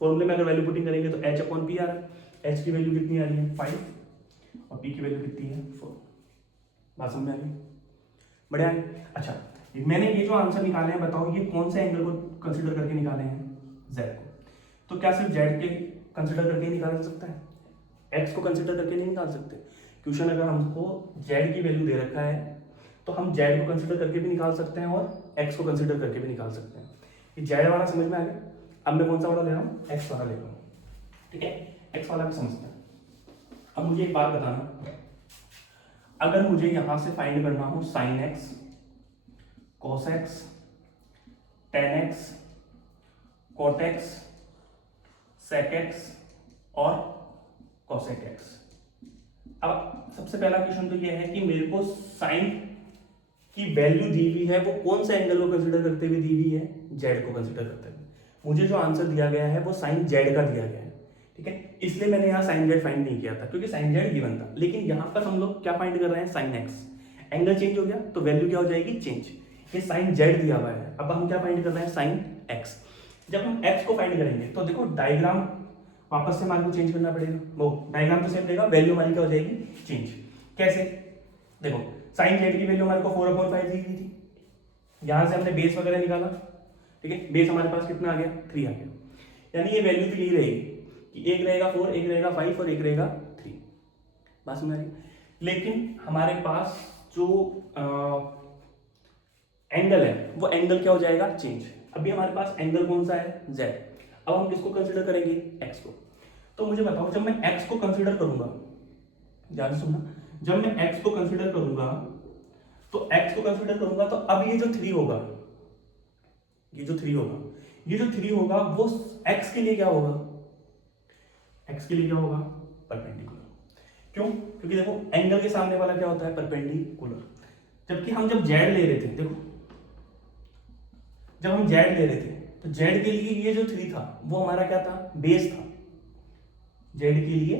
फॉर्मूले में अगर वैल्यू पुटिंग करेंगे तो h/p आ रहा है, h की वैल्यू कितनी आ रही है 5 और p की वैल्यू कितनी है 4। बात समझ में आ गई, बढ़िया है। अच्छा मैंने ये जो आंसर निकाले हैं बताओ ये कौन से एंगल को कंसिडर करके निकाले हैं, z को। तो क्या सिर्फ z के कंसिडर करके निकाला जा सकता है, x को कंसिडर करके नहीं निकाल सकते। क्वेश्चन अगर हमको z की वैल्यू दे रखा है तो हम z को कंसिडर करके भी निकाल सकते हैं और x को कंसिडर करके भी निकाल सकते हैं। ये z वाला समझ में आ गया। अब मैं कौन सा वाला ले रहा हूँ, x वाला ले रहा हूँ, ठीक है, x वाला भी समझते हैं। अब मुझे एक बात बताना, अगर मुझे यहां से फाइंड करना हो sin x, cos x, tan x, cot x, sec x और cosec x। अब सबसे पहला क्वेश्चन तो ये है कि मेरे को साइन की वैल्यू दी हुई है वो कौन से एंगल को कंसीडर करते हुए दी हुई है, जेड को कंसीडर करते हुए। मुझे जो आंसर दिया गया है वो साइन जेड का दिया गया है, ठीक है, इसलिए मैंने यहाँ साइन जेड फाइंड नहीं किया था क्योंकि साइन जेड गिवन था। लेकिन यहाँ पर हम लोग क्या फाइंड कर रहे हैं, साइन एक्स। एंगल चेंज हो गया तो वैल्यू क्या हो जाएगी, चेंज। ये साइन जेड दिया हुआ है, अब हम क्या फाइंड कर रहे हैं, साइन एक्स। जब हम एक्स को फाइंड करेंगे तो देखो डायग्राम वापस से हमारे को चेंज करना पड़ेगा, वो डायग्राम तो सेम रहेगा, वैल्यू हमारी क्या हो जाएगी, चेंज। कैसे, देखो साइन जेड की वैल्यू हमारे को 4/5 दी गई थी, यहां से हमने बेस वगैरह निकाला, ठीक है, बेस हमारे पास कितना आ गया, 3 आ गया, यानी ये वैल्यू तो यही रहेगी कि एक रहेगा 4, एक रहेगा 5 और एक रहेगा 3। बात समझ आ रही। लेकिन हमारे पास जो एंगल है वो एंगल क्या हो जाएगा, चेंज। अभी हमारे पास एंगल कौन सा है, z। अब हम किसको कंसीडर करेंगे, x को। तो मुझे बताओ जब मैं x को कंसीडर करूंगा, ध्यान से सुनना, जब मैं x को कंसीडर करूंगा तो x को कंसीडर करूंगा तो अब ये जो 3 होगा, ये जो 3 होगा, ये जो 3 होगा वो x के लिए क्या होगा, x के लिए क्या होगा, परपेंडिकुलर। क्यों, क्योंकि देखो एंगल के सामने वाला क्या होता है, परपेंडिकुलर। जबकि हम जब z ले रहे थे, देखो जब हम z ले रहे थे तो z के लिए ये जो 3 था वो हमारा क्या था, बेस था। z के लिए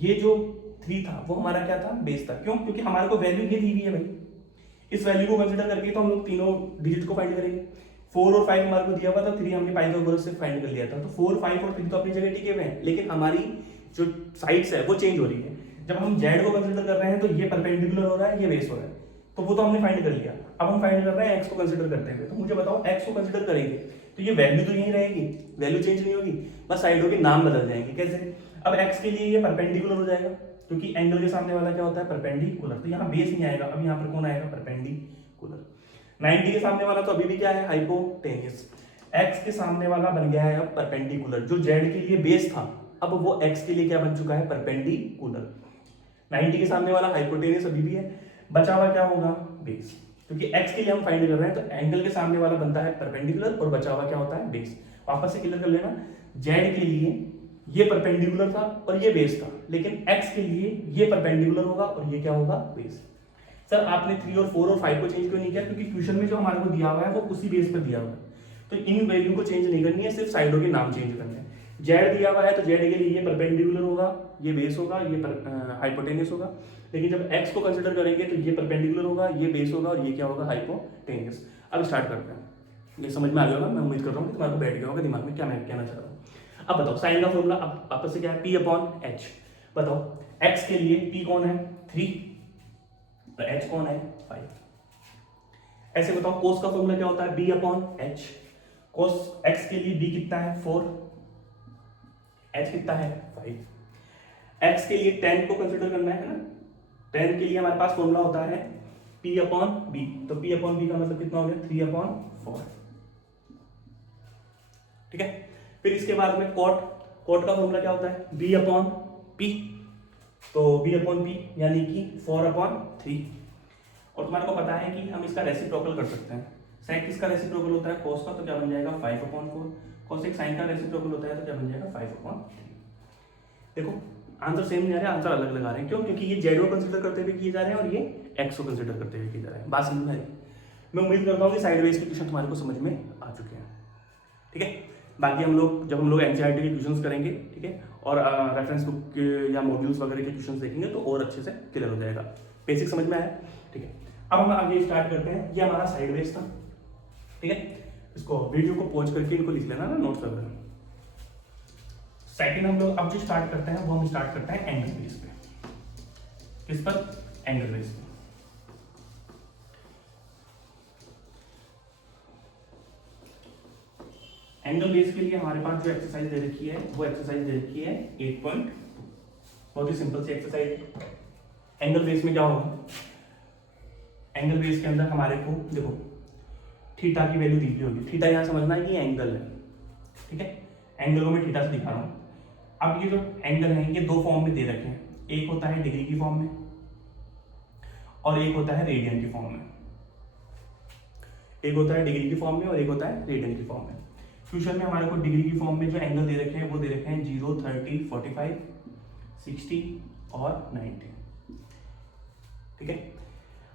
ये जो 3 था वो हमारा क्या था, बेस था। क्यों, क्योंकि हमारे को वैल्यू ये दी हुई है भाई, इस वैल्यू को कंसीडर करके तो हम लोग तीनों डिजिट को फाइंड करेंगे। 4 और 5 हमारे को दिया हुआ था, 3 हमने पाइथागोरस से फाइंड कर लिया था, तो 4, 5 और 3 तो अपनी जगह टिके हुए हैं, लेकिन हमारी जो साइड्स है वो चेंज हो रही है। जब हम z को कंसीडर कर रहे हैं तो ये परपेंडिकुलर हो रहा है, ये बेस हो रहा है, तो वो तो हमने फाइंड कर लिया। अब हम फाइंड कर रहे हैं x को कंसीडर करते हुए, तो मुझे बताओ x को कंसीडर करेंगे तो ये वैल्यू तो यही रहेगी, वैल्यू चेंज नहीं होगी, बस साइडों के नाम बदल जाएंगे। कैसे, अब x के लिए ये परपेंडिकुलर हो जाएगा क्योंकि एंगल के सामने वाला क्या होता है, परपेंडिकुलर, तो यहाँ बेस नहीं आएगा, अब यहाँ पर कौन आएगा, परपेंडिकुलर। 90 के सामने वाला तो अभी भी क्या है, हाइपोटेनियस। x के सामने वाला बन गया है अब परपेंडिकुलर, जो z के लिए बेस था अब वो x के लिए क्या बन चुका है, परपेंडिकुलर। 90 के सामने वाला हाइपोटेनियस अभी भी है, बचा हुआ क्या होगा, बेस, क्योंकि x के लिए हम फाइंड कर रहे हैं तो एंगल के सामने वाला बनता है परपेंडिकुलर और बचा हुआ क्या होता है, बेस। वापस से क्लियर कर लेना, z के लिए ये परपेंडिकुलर था और ये बेस था, लेकिन x के लिए ये परपेंडिकुलर होगा और ये क्या होगा, बेस। सर आपने 3 और 4 और 5 को चेंज क्यों नहीं किया, क्योंकि क्वेश्चन में जो हमारे को दिया हुआ है वो उसी बेस पर दिया हुआ है, तो इन वैल्यू को चेंज नहीं करनी है, सिर्फ साइडों के नाम चेंज करने हैं। जेड दिया हुआ है तो जेड के लिए ये परपेंडिकुलर होगा, ये बेस होगा, ये हाइपोटेनियस होगा, लेकिन जब एक्स को कंसिडर करेंगे तो ये परपेंडिकुलर होगा, ये बेस होगा और ये क्या होगा, हाइपोटेनियस। अब स्टार्ट करते हैं, ये समझ में आ गया होगा, मैं उम्मीद कर रहा हूँ कि तुम्हारे को बैठ गया होगा दिमाग में क्या मैं कहना चाह रहा हूँ। अब बताओ साइन का फॉर्मूला अब आपस से क्या है, P/H। बताओ x के लिए P कौन है, 3, तो h कौन है, 5। ऐसे बताओ कोस का फॉर्मूला क्या होता है, B/H। कोस x के लिए B कितना है, 4, h कितना है, 5। x के लिए tan को कंसिडर करना है ना, tan के लिए हमारे पास फॉर्मूला होता है P/B, तो P/B का मतलब कितना हो गया, 3/4। ठीक है, फिर इसके बाद में कॉट का फॉर्मूला क्या होता है, B/P, तो B/P यानी कि 4/3। और तुम्हारे को पता है कि हम इसका रेसिप्रोकल कर सकते हैं, सेक किसका रेसिप्रोकल होता है, कोस का, तो क्या बन जाएगा 5/4। कोसेक साइन का रेसिप्रोकल होता है तो क्या बन जाएगा 5/3। देखो आंसर सेम नहीं आ रहा है, आंसर अलग लगा रहे हैं, क्यों, क्योंकि ये जेड को कंसिडर करते हुए किए जा रहे हैं और ये एक्स को कंसिडर करते हुए किए जा रहे हैं। बात समझ में आई? मैं उम्मीद करता हूँ कि साइड वेज के क्वेश्चन तुम्हारे को समझ में आ चुके हैं। ठीक है, बाकी जब हम लोग एनसीईआरटी के क्वेश्चंस करेंगे, ठीक है, और रेफरेंस बुक के या मॉड्यूल्स वगैरह के क्वेश्चंस देखेंगे तो और अच्छे से क्लियर हो जाएगा। बेसिक समझ में आया? ठीक है, अब हम आगे स्टार्ट करते हैं। ये हमारा साइड वेज था, ठीक है, इसको वीडियो को पॉज करके इनको लिख लेना ना नोट्स वगैरह। सेकंड हम लोग अब जो स्टार्ट करते हैं वो हम स्टार्ट करते हैं एंगल बेस पे। किस पर? एंगल बेस पे। एंगल बेस के लिए हमारे पास जो एक्सरसाइज दे रखी है वो एक्सरसाइज दे रखी है 8. बहुत ही सिंपल सी एक्सरसाइज। एंगल बेस में क्या होगा, एंगल बेस के अंदर हमारे को देखो थीटा की वैल्यू दी हुई होगी। थीटा यहाँ समझना है कि एंगल है, ठीक है, एंगल को मैं थीटा से दिखा रहा हूँ। अब ये जो एंगल है ये दो फॉर्म में दे रखे हैं, एक होता है डिग्री की फॉर्म में और एक होता है रेडियन की फॉर्म में। एक होता है डिग्री की फॉर्म में और एक होता है रेडियन की फॉर्म में। क्वेश्चन में हमारे को डिग्री की फॉर्म में जो एंगल दे रखे हैं वो दे रखे हैं 0, 30, 45, 60 और 90। ठीक है,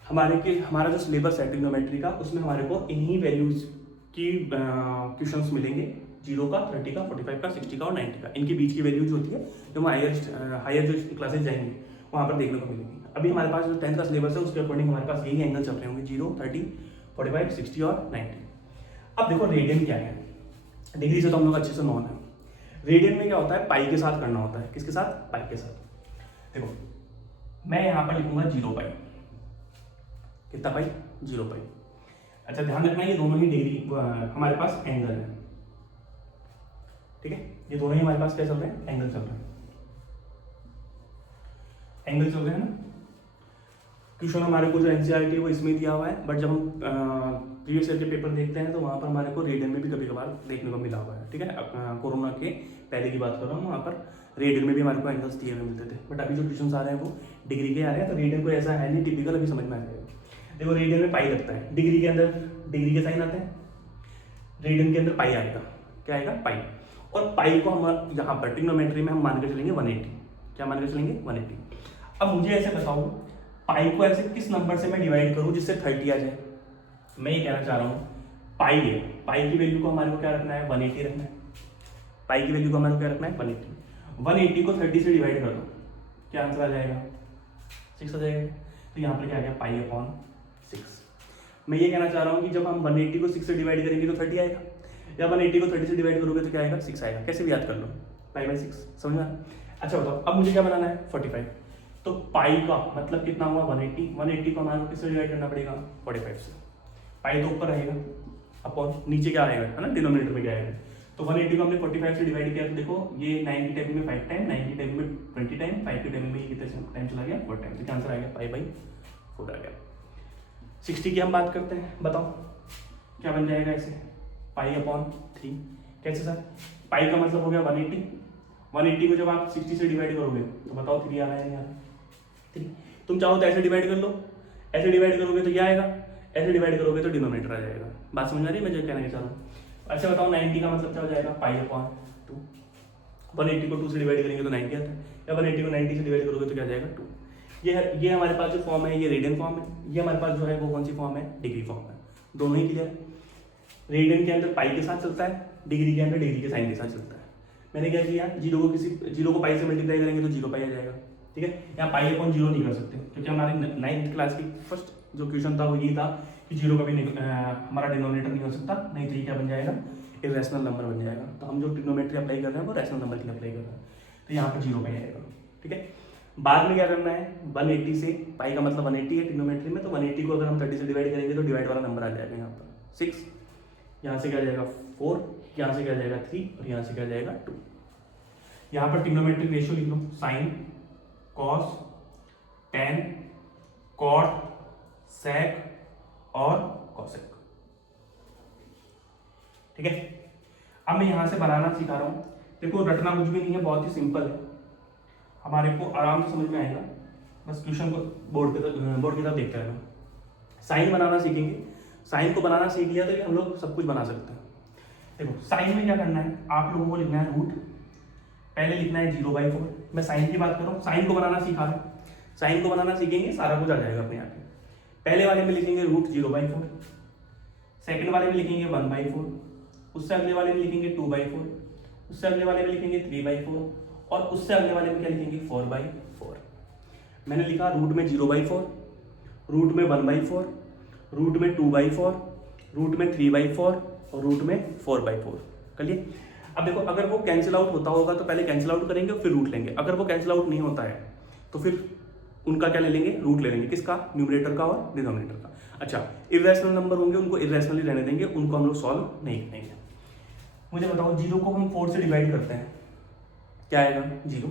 हमारा जो सिलेबस है ट्रिग्नोमेट्री का उसमें हमारे को इन्हीं वैल्यूज की क्वेश्चंस मिलेंगे, 0 का, 30 का, 45 का, 60 का और 90 का। इनके बीच की वैल्यूज होती है जो हम हायर जो क्लासेस जाएंगे वहाँ पर देखने को मिलेगी। अभी हमारे पास जो 10th का सिलेबस है उसके अकॉर्डिंग हमारे पास यही एंगल चल रहे होंगे, 0, 30, 45, 60 और 90। अब देखो रेडियन क्या है, डिग्री से तो हम लोग अच्छे से नॉन है। रेडियन में क्या होता है, पाई के साथ करना होता है। किसके साथ? पाई के साथ। देखो मैं यहाँ पर लिखूंगा 0 पाई। कितना पाई? 0 पाई। अच्छा ध्यान रखना ये दोनों ही डिग्री हमारे पास एंगल है, ठीक है, ये दोनों ही हमारे पास क्या चल रहे हैं, एंगल चल रहे हैं, एंगल चल रहे हैं ना। क्वेश्चन हमारे को जो एनसीईआरटी है वो इसमें दिया हुआ है, बट जब हम प्रीवियस ईयर के पेपर देखते हैं तो वहाँ पर हमारे को रेडियन में भी कभी कभार देखने को मिला हुआ है। ठीक है, कोरोना के पहले की बात कर रहा हूँ, वहाँ पर रेडियन में भी हमारे को एंगल्स दिए हुए मिलते थे, बट अभी जो क्वेश्चन आ रहे हैं वो डिग्री के आ रहे हैं, तो रेडियन को ऐसा है नहीं, टिपिकल अभी समझ में आ जाएगा। देखो रेडियन में पाई लगता है, डिग्री के अंदर डिग्री के साइन आते हैं, रेडियन के अंदर पाई आएगा। क्या आएगा? पाई। और पाई को हम यहाँ पर ट्रिग्नोमेट्री में हम मान के चलेंगे 180। क्या मान के चलेंगे? 180। अब मुझे ऐसे बताओ पाई को ऐसे किस नंबर से मैं डिवाइड करूँ जिससे 30 आ जाए। मैं ये कहना चाह रहा हूँ पाई है, पाई की वैल्यू को हमारे को क्या रखना है, 180 रखना है। पाई की वैल्यू को हमारे को क्या रखना है, 180। 180 को 30 से डिवाइड कर दो, क्या आंसर आ जाएगा? 6 आ जाएगा। तो यहाँ पर क्या आ गया, पाई/6। मैं ये कहना चाह रहा हूँ कि जब हम 180 को 6 से डिवाइड करेंगे तो 30 आएगा, या 180 को 30 से डिवाइड करोगे तो क्या आएगा, 6 आएगा। कैसे भी याद कर लो, पाई/6। समझ में? अच्छा बताओ अब मुझे क्या बनाना है, 45। तो पाई का मतलब कितना हुआ, 180। 180 को हमारे को किससे डिवाइड करना पड़ेगा, 45 से। पाई तो ऊपर रहेगा, अपॉन नीचे क्या आएगा, है ना, डिनोमिनेटर में क्या आएगा। तो 180 को हमने 45 से डिवाइड किया तो देखो ये 90 टाइम में 5 टाइम, 90 टाइम में 20 टाइम, 5 के टाइम में ये कितने टाइम चला गया, 4 टाइम। तो क्या आंसर आ गया, पाई/4 आ गया। 60 की हम बात करते हैं, बताओ क्या बन जाएगा ऐसे, पाई/3। कैसे सर? पाई का मतलब हो गया 180। 180 को जब आप 60 से डिवाइड करोगे तो बताओ 3 आ रहा है नहीं आ रहा? ठीक, तुम चाहो तो ऐसे डिवाइड कर लो, ऐसे डिवाइड करोगे तो क्या आएगा, ऐसे डिवाइड करोगे तो डिनोमिनेटर आ जाएगा। बात समझ आ रही है मैं जो कहना चाह रहा हूँ? अच्छा बताओ 90 का मतलब क्या हो जाएगा, π/2। 180 को 2 से डिवाइड करेंगे तो 90 आता है, या 180 को 90 से डिवाइड करोगे तो क्या जाएगा 2। ये हमारे पास जो फॉर्म है ये रेडियन फॉर्म है, ये हमारे पास जो है वो कौन सी फॉर्म है, डिग्री फॉर्म है। दोनों ही क्लियर है। रेडियन के अंदर पाई के साथ चलता है, डिग्री के अंदर डिग्री के साइन के साथ चलता है। मैंने क्या किया, जीरो को पाई से मल्टीप्लाई करेंगे तो 0 पाई आ जाएगा। ठीक है, यहाँ π/0 नहीं कर सकते क्योंकि हमारी 9th क्लास की फर्स्ट जो क्वेश्चन था वो ये था कि 0 कभी हमारा डिनोमिनेटर नहीं हो सकता, नहीं तो ये क्या बन जाएगा, इरेशनल नंबर बन जाएगा। तो हम जो ट्रिग्नोमेट्री अप्लाई कर रहे हैं वो रैशनल नंबर के लिए अप्लाई कर रहे हैं, तो यहाँ पर 0 पाई आएगा। ठीक है, बाद में क्या करना है, 180 से, पाई का मतलब 180 है ट्रिग्नोमेट्री में, तो 180 को अगर हम 30 से डिवाइड करेंगे तो डिवाइड वाला नंबर आ जाएगा यहाँ पर 6, यहाँ से क्या जाएगा 4, यहाँ से क्या जाएगा 3 और यहाँ से क्या जाएगा 2। यहाँ पर ट्रिग्नोमेट्रिक रेशियो लिख लो, साइन, कॉस, टेन, कॉट, सेक और कॉसेक। ठीक है, अब मैं यहाँ से बनाना सिखा रहा हूँ। देखो रटना कुछ भी नहीं है, बहुत ही सिंपल है, हमारे को आराम से समझ में आएगा। बस क्वेश्चन को बोर्ड की तरफ देखते रहना। साइन बनाना सीखेंगे, साइन को बनाना सीख लिया तो ये हम लोग सब कुछ बना सकते हैं। देखो साइन में क्या करना है, आप लोगों को लिखना है रूट, पहले लिखना है 0/4। मैं साइन की बात कर रहा हूँ, साइन को बनाना सीखा है, साइन को बनाना सीखेंगे सारा कुछ आ जाएगा अपने आप। पहले वाले में लिखेंगे रूट 0/4, सेकंड वाले में लिखेंगे 1/4, उससे अगले वाले में लिखेंगे 2/4, उससे अगले वाले में लिखेंगे 3/4 और उससे अगले वाले में क्या लिखेंगे 4/4। मैंने लिखा रूट में 0/4, रूट में 1/4, रूट में 2/4, रूट में 3/4 और रूट में 4/4 कर लिए। अब देखो अगर वो कैंसिल आउट होता होगा तो पहले कैंसिल आउट करेंगे फिर रूट लेंगे, अगर वो कैंसिल आउट नहीं होता है तो फिर उनका क्या ले लेंगे, रूट ले लेंगे, किसका, न्यूमरेटर का और डिनोमिनेटर का। अच्छा इरेशनल नंबर होंगे उनको इरेशनली रहने देंगे, उनको हम लोग सॉल्व नहीं करेंगे। मुझे बताओ 0 को हम 4 से डिवाइड करते हैं, क्या आएगा 0,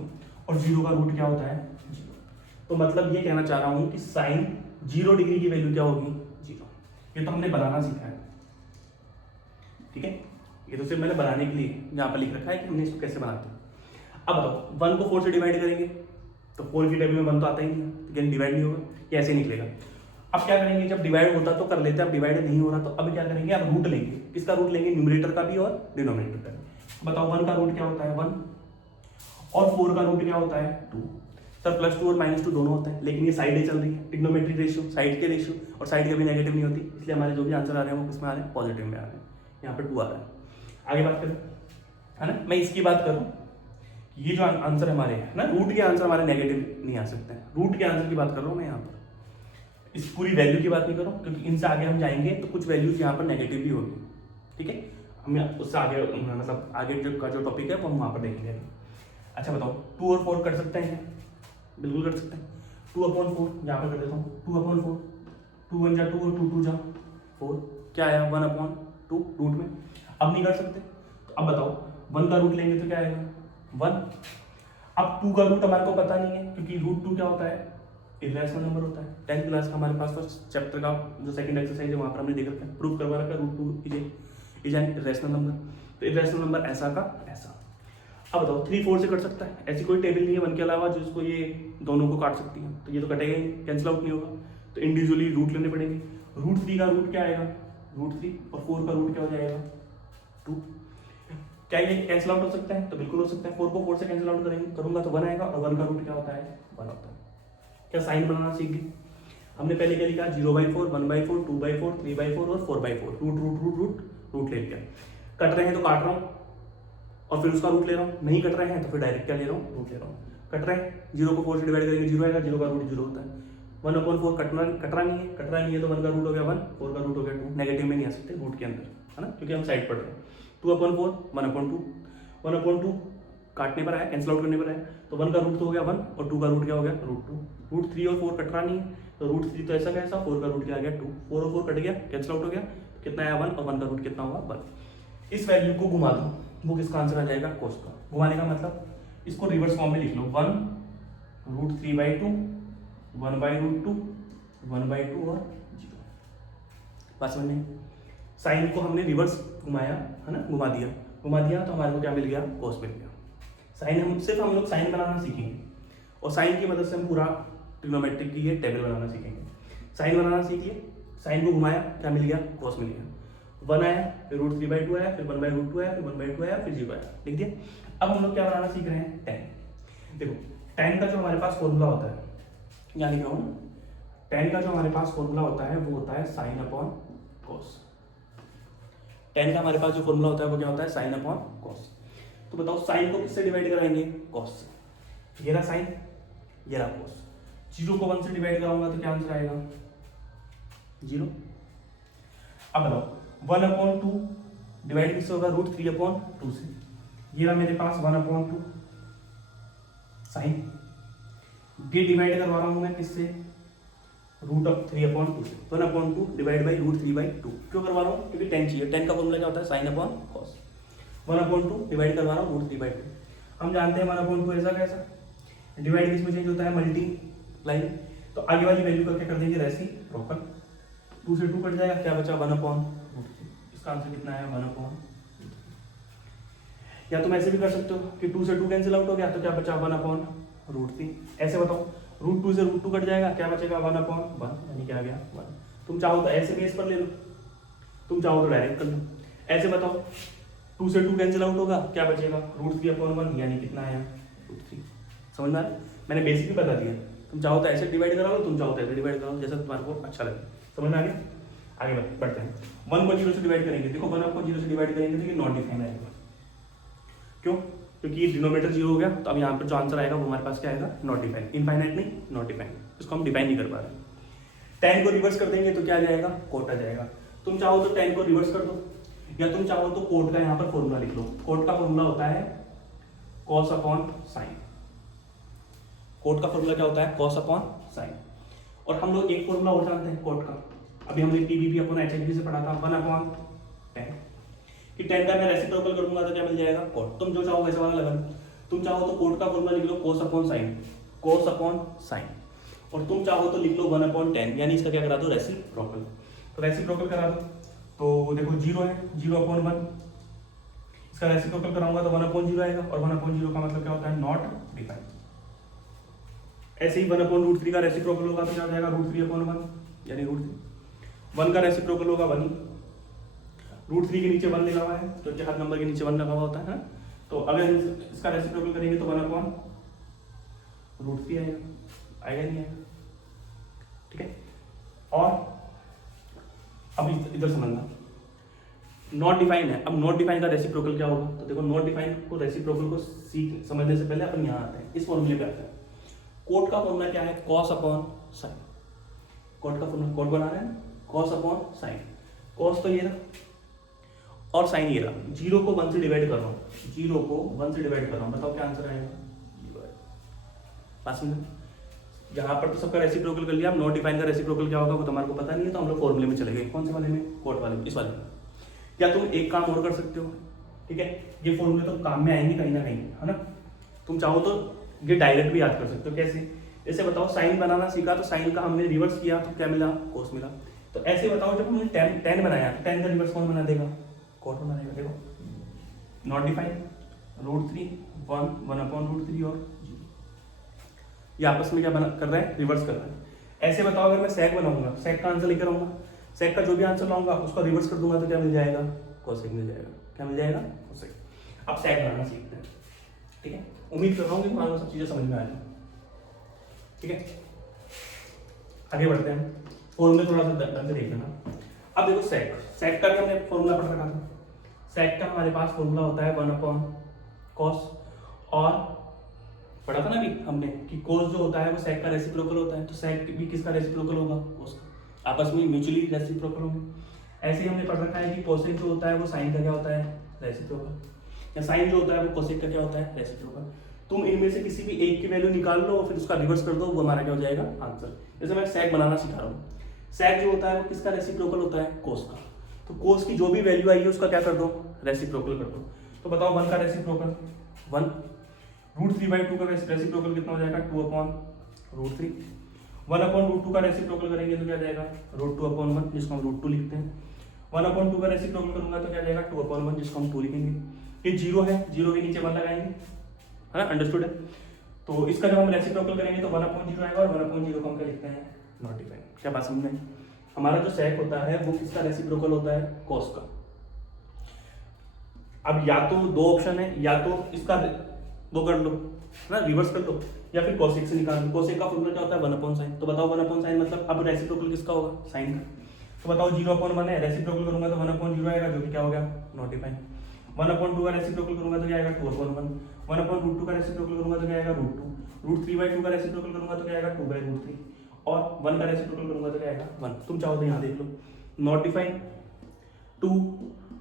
और 0 का रूट क्या होता है 0। तो मतलब ये कहना चाह रहा हूं कि साइन 0 डिग्री की वैल्यू क्या होगी 0। ये तो हमने बनाना सीखा है। ठीक है, ये तो सिर्फ मैंने बनाने के लिए यहाँ पर लिख रखा है कि हमने इसको कैसे बनाते हैं। अब बताओ 1 को 4 से डिवाइड करेंगे तो 4 की टेबल में 1 तो आता ही नहीं है, तो डिवाइड नहीं होगा, ये ऐसे निकलेगा। अब क्या करेंगे, जब डिवाइड होता तो कर लेते हैं, अब डिवाइड नहीं हो रहा तो अब क्या करेंगे, अब रूट लेंगे। किसका रूट लेंगे, न्यूमरेटर का भी और डिनोमिनेटर का भी। बताओ 1 का रूट क्या होता है 1 और 4 का रूट क्या होता है 2। सर +2 और -2 दोनों होते हैं, लेकिन ये साइडें चल रही है, ट्रिग्नोमेट्रिक रेशियो, साइड के रेशियो, और साइड कभी नेगेटिव नहीं होती, इसलिए हमारे जो भी आंसर आ रहे हैं वो किसमें आ रहे हैं, पॉजिटिव में आ रहे हैं। यहाँ पर 2 आ रहा है। आगे बात करें, है ना, मैं इसकी बात करूँ, ये जो आंसर हमारे है ना, रूट के आंसर हमारे नेगेटिव नहीं आ सकते हैं। रूट के आंसर की बात कर रहा हूँ मैं यहाँ पर, इस पूरी वैल्यू की बात नहीं कर रहा हूँ, क्योंकि इनसे आगे हम जाएंगे तो कुछ वैल्यूज यहाँ पर नेगेटिव भी होगी। ठीक है, हम उससे आगे मतलब आगे जो टॉपिक है वो हम वहाँ पर देखेंगे। अच्छा बताओ 2 और 4 कर सकते हैं, बिल्कुल कर सकते हैं। 2/4 यहाँ पर कर देता हूँ, 2/4, 2 1 जा 2 और 2 2 जा 4, क्या आया 1/2 रूट में। अब नहीं कर सकते, तो अब बताओ 1 का रूट लेंगे तो क्या आएगा 1। अब 2 का रूट हमारे को पता नहीं है, क्योंकि रूट 2 क्या होता है, इरेशनल नंबर होता है। 10th क्लास का हमारे पास फर्स्ट चैप्टर का जो सेकंड एक्सरसाइज है वहाँ पर हमने देख रखा है, प्रूफ करवा रखा है root 2 is an irrational number. तो इरेशनल नंबर ऐसा का ऐसा। अब बताओ 3 4 से कट सकता है, ऐसी कोई टेबल नहीं है 1 के अलावा जिसको ये दोनों को काट सकती है, तो ये तो कटेगा ही, कैंसिल आउट नहीं होगा, तो इंडिविजुअली रूट लेने पड़ेंगे। रूट 3 का रूट क्या आएगा रूट 3, और 4 का रूट क्या हो जाएगा 2। क्या ये कैंसिल आउट हो सकता है, तो बिल्कुल हो सकता है। 4 को 4 से कैंसिल आउट करूंगा तो 1 आएगा, और 1 का रूट क्या होता है 1 होता है। क्या साइन बनाना सीख गए हमने, पहले क्या लिखा 0/4, 1/4, 2/4, 3/4 और 4/4, root root root root root ले लिया। कट रहे हैं तो काट रहा हूँ और फिर उसका रूट ले रहा हूँ, नहीं कट रहे हैं तो फिर डायरेक्ट क्या ले रहा हूँ रूट ले रहा हूँ। कट रहे हैं 0 को 4 से डिवाइड करेंगे 0 आएगा, 0 का रूट 0 होता है। 1/4 कटरा नहीं है तो 1 का रूट हो गया 1, 4 का रूट हो गया 2, नेगेटिव में नहीं आ सकते रूट के अंदर, है ना, क्योंकि हम साइड पढ़ रहे हैं। 2/4, 1/2, 1/2 काटने पर आया, कैंसिल आउट करने पर आया, तो 1 का रूट तो हो गया 1 और 2 का रूट क्या हो गया रूट 2। रूट 3 और 4 कटरा नहीं है, तो रूट 3 तो ऐसा कैसा, 4 का रूट क्या आ गया 2, 4 और 4 कट गया, कैंसिल आउट हो गया, तो कितना आया 1, और 1 का रूट कितना हुआ 1। इस वैल्यू को घुमा दो, वो किसका आंसर आ जाएगा कोस का। घुमाने का मतलब इसको रिवर्स फॉर्म में लिख लो, 1 रूट 3/2, 1/√2, 1/2 और 0। बात समझ में, साइन को हमने रिवर्स घुमाया, है ना, घुमा दिया तो हमारे को क्या मिल गया कोस मिल गया। साइन हम लोग साइन बनाना सीखेंगे, और साइन की मदद से हम पूरा ट्रिग्नोमेट्रिक की ये टेबल बनाना सीखेंगे। साइन बनाना सीख लिए, साइन को घुमाया क्या मिल गया, कॉस मिल गया। 1 आया, फिर √3/2 आया, फिर 1/√2 आया, फिर 1/2 आया, फिर 0 आया, लिख दिया। अब हम लोग क्या बनाना सीख रहे हैं, tan। देखो tan का जो हमारे पास फॉर्मूला होता है, यहाँ लिख रहा हूँ ना, tan का जो हमारे पास फॉर्मूला होता है वो होता है साइन अपॉन कॉस। tan का हमारे पास जो फॉर्मूला होता है वो क्या होता है, साइन अपॉन कॉस। तो बताओ साइन को किससे डिवाइड कराएंगे, कॉस से। ये रहा साइन, ये रहा कॉस। 0 को 1 से डिवाइड कराऊंगा तो क्या आंसर आएगा, 0। अब बताओ 1/2 डिवाइड किससे होगा, √3/2 से। ये रहा मेरे पास 1/2 साइन, ये डिवाइड करवा रहा हूं मैं किससे, √3/2 से। 1/2 डिवाइड बाई √3/2 क्यों करवा रहा हूँ, क्योंकि tan चाहिए। tan का फॉर्मूला क्या होता है, साइन अपॉन कॉस। 1/2 डिवाइड करवा रहा हूँ √3/2। हम जानते हैं 1/2 ऐसा कैसा, डिवाइड किस में चेंज होता है, मल्टीप्लाई। तो आगे वाली वैल्यू का क्या कर देंगे, रेसिप्रोकल। 2 से 2 कट जाएगा, क्या बचा 1/√3। इसका आंसर कितना है, 1/√3। या तुम ऐसे भी कर सकते हो कि 2 से 2 कैंसिल आउट हो गया तो क्या बचा, 1/√3। ऐसे बताओ √2 से √2 कट जाएगा, क्या बचेगा, 1/1, यानी क्या आ गया 1। तुम चाहो तो ऐसे बेस पर ले लो, तुम चाहो तो डायरेक्ट कर लो। ऐसे बताओ 2 से 2 कैंसिल आउट होगा, क्या बचेगा, √3/1, यानी कितना आया, √3। समझ में आ रहा है, मैंने बेसिक भी बता दिया। तुम चाहो तो ऐसे डिवाइड करा लो, तुम चाहो तो ऐसे डिवाइड करा लो, जैसा तुम्हारे को अच्छा लगे। समझ में आ गया, आगे बढ़ते हैं। 1 को 0 से डिवाइड करेंगे, देखो 1 को 0 से डिवाइड करेंगे तो ये नॉट डिफाइन आएगा। क्यों, क्योंकि ये डिनोमिनेटर 0 हो गया, तो अब यहाँ पर जो आंसर आएगा वो हमारे पास क्या आएगा, नॉट डिफाइन। इनफाइनाइट नहीं, नॉट डिफाइन, इसको हम डिफाइन नहीं कर पा रहे। tan को रिवर्स कर देंगे तो क्या आ जाएगा, कोट आ जाएगा। तुम चाहो तो tan को रिवर्स कर दो, या तुम चाहो तो कोट का यहाँ पर फॉर्मूला लिख लो। कोट का फॉर्मूला होता है cos अपॉन साइन। कोट का फॉर्मूला क्या होता है, cos अपॉन साइन। और हम लोग एक फॉर्मूला और जानते हैं कोट का, अभी हमने PVP अपॉन HHV से पढ़ा था, 1/10 कि tan का मैं रेसिप्रोकल करूंगा तो क्या मिल जाएगा, कोट। तुम जो चाहो वैसे वाला लगा लो। तुम चाहो तो कोट का फॉर्मूला लिख लो, cos upon sine, cos upon sine. और तुम चाहो तो लिख लो 1/10, यानी इसका क्या करा दो, रेसिप्रोकल। तो रेसिप्रोकल करा दो, तो देखो 0 है, 0/1, इसका रेसिप्रोकल कराऊंगा तो 1/0 आएगा, और 1/0 का मतलब क्या होता है, नॉट डिफाइन। ऐसे ही 1/√3 का रेसिप्रोकल होगा तो क्या हो जाएगा, √3/1, यानी √3। 1 का रेसिप्रोकल होगा 1, √3 के नीचे 1 लिखा हुआ है, तो हर नंबर के नीचे 1 लगा हुआ होता है ना। तो अगर इसका रेसिप्रोकल करेंगे तो 1/√3 आएगा, आएगा नहीं आएगा, ठीक है। और अब इधर समझना, नॉट डिफाइन है। अब नॉट डिफाइन का रेसिप्रोकल क्या होगा, तो देखो नॉट डिफाइन को रेसिप्रोकल को सीख समझने से पहले अपन यहाँ आते हैं, इस फॉर्मूले पे आते हैं। कोट का फॉर्मूला क्या है, cos अपॉन साइन। कोट का फॉर्मूला, कोट बना रहे हैं, cos अपॉन साइन। cos तो ये रहा और साइन ये रहा। 0 को 1 से डिवाइड कर रहा हूँ, 0 को 1 से डिवाइड कर रहा हूँ, बताओ क्या आंसर आएगा, 0 आएगा। पास में यहाँ पर तो सबका रेसिप्रोकल कर लिया। अब नॉट डिफाइन का रेसिप्रोकल क्या होगा वो तुम्हारे को पता नहीं है, तो हम लोग फॉर्मूले में चले गए। कौन से वाले में, कोट वाले में, इस वाले में। या तुम एक काम और कर सकते हो, ठीक है, ये फॉर्मूले तो काम में आएंगे कहीं ना कहीं, है ना। तुम चाहो तो ये डायरेक्ट भी याद कर सकते हो। कैसे, जैसे बताओ साइन बनाना सीखा तो साइन का हमने रिवर्स किया तो क्या मिला, कोस मिला। तो ऐसे बताओ जब हमने tan बनाया तो tan का रिवर्स कौन बना देगा, कोट बना देगा। देखो नॉट डिफाइन, √3, 1/√3 और 0, ये आपस में क्या बना कर रहा है, रिवर्स कर रहा है। ऐसे बताओ अगर मैं सेक बनाऊंगा, सेक का आंसर लेकर आऊंगा, सेक का जो भी आंसर लाऊंगा उसका रिवर्स कर दूंगा तो क्या मिल जाएगा, कोसेक मिल जाएगा। क्या मिल जाएगा, कोसेक। अब सेक बनाना सीखते हैं, ठीक है। उम्मीद कर रहा हूँ कि तुम्हारे सब चीजें समझ में आ जाए, ठीक है। आगे बढ़ते हैं, फॉर्मूले थोड़ा सा ढंग से देख लेना। अब देखो सेक, सेक का भी हमने फॉर्मूला पढ़ रखा था। सेक का हमारे पास फॉर्मूला होता है 1/cos, और पढ़ा था ना अभी हमने कि cos जो होता है वो सेक का रेसिप्रोकल होता है। तो सेक भी किसका रेसिप्रोकल होगा, cos का। आपस में म्यूचुअली रेसिप्रोकल होंगे। ऐसे ही हमने पढ़ रखा है कि कोसेक जो होता है वो साइन का क्या होता है, रेसिप्रोकल, या साइन जो होता है वो कोसेक का क्या होता है, रेसिप्रोकल। तुम इनमें से किसी भी एक की वैल्यू निकाल लो और फिर उसका रिवर्स कर दो, वो हमारा क्या हो जाएगा, आंसर। जैसे मैं सेक बनाना सिखा रहा हूँ, सेक जो होता है वो किसका रेसिप्रोकल होता है, कोस का। तो कोस की जो भी वैल्यू आई है उसका क्या कर दो, रेसिप्रोकल कर दो। तो बताओ 1 का रेसिप्रोकल 1, √3/2 का रेसिप्रोकल कितना हो जाएगा, 2/√3। 1/√2 का रेसिप्रोकल करेंगे तो क्या जाएगा, √2/1, जिसको हम √2 लिखते हैं। 1/2 का रेसिप्रोकल करूंगा तो क्या जाएगा, 2/1, जिसको हम 2 लिखेंगे। ये 0 है, 0 के नीचे 1 लगाएंगे, है ना, अंडरस्टूड है। तो इसका जब हम रेसिप्रोकल करेंगे तो 1/0 आएगा और 1/0 को हम क्या लिखते हैं, नॉट डिफाइन। क्या बात समझ में? हमारा जो सेक होता है वो किसका रेसिप्रोकल होता है, कॉस का। अब या तो दो ऑप्शन है, या तो इसका वो कर लो ना, रिवर्स कर लो, या फिर कोसेक से निकाल लो। कोसेक का फॉर्मूला क्या होता है, 1/sin। तो बताओ 1/sin मतलब अब रेसिप्रोकल किसका होगा, साइन का। तो बताओ 0/1 है, रेसिप्रोकल करूंगा तो 1/0 आएगा, जो कि क्या हो गया, नॉट डिफाइन। 1/2 का रेसिप्रोकल करूंगा तो क्या आएगा, 2/1। 1/√2 का रेसिप्रोकल करूंगा तो क्या आएगा, √2। √3/2 का रेसिप्रोकल करूंगा तो क्या आएगा, 2/√3। और 1 का रेसिप्रोकल करूंगा तो क्या आएगा, 1। तुम चाहो तो यहाँ देख लो, नॉट डिफाइन 2,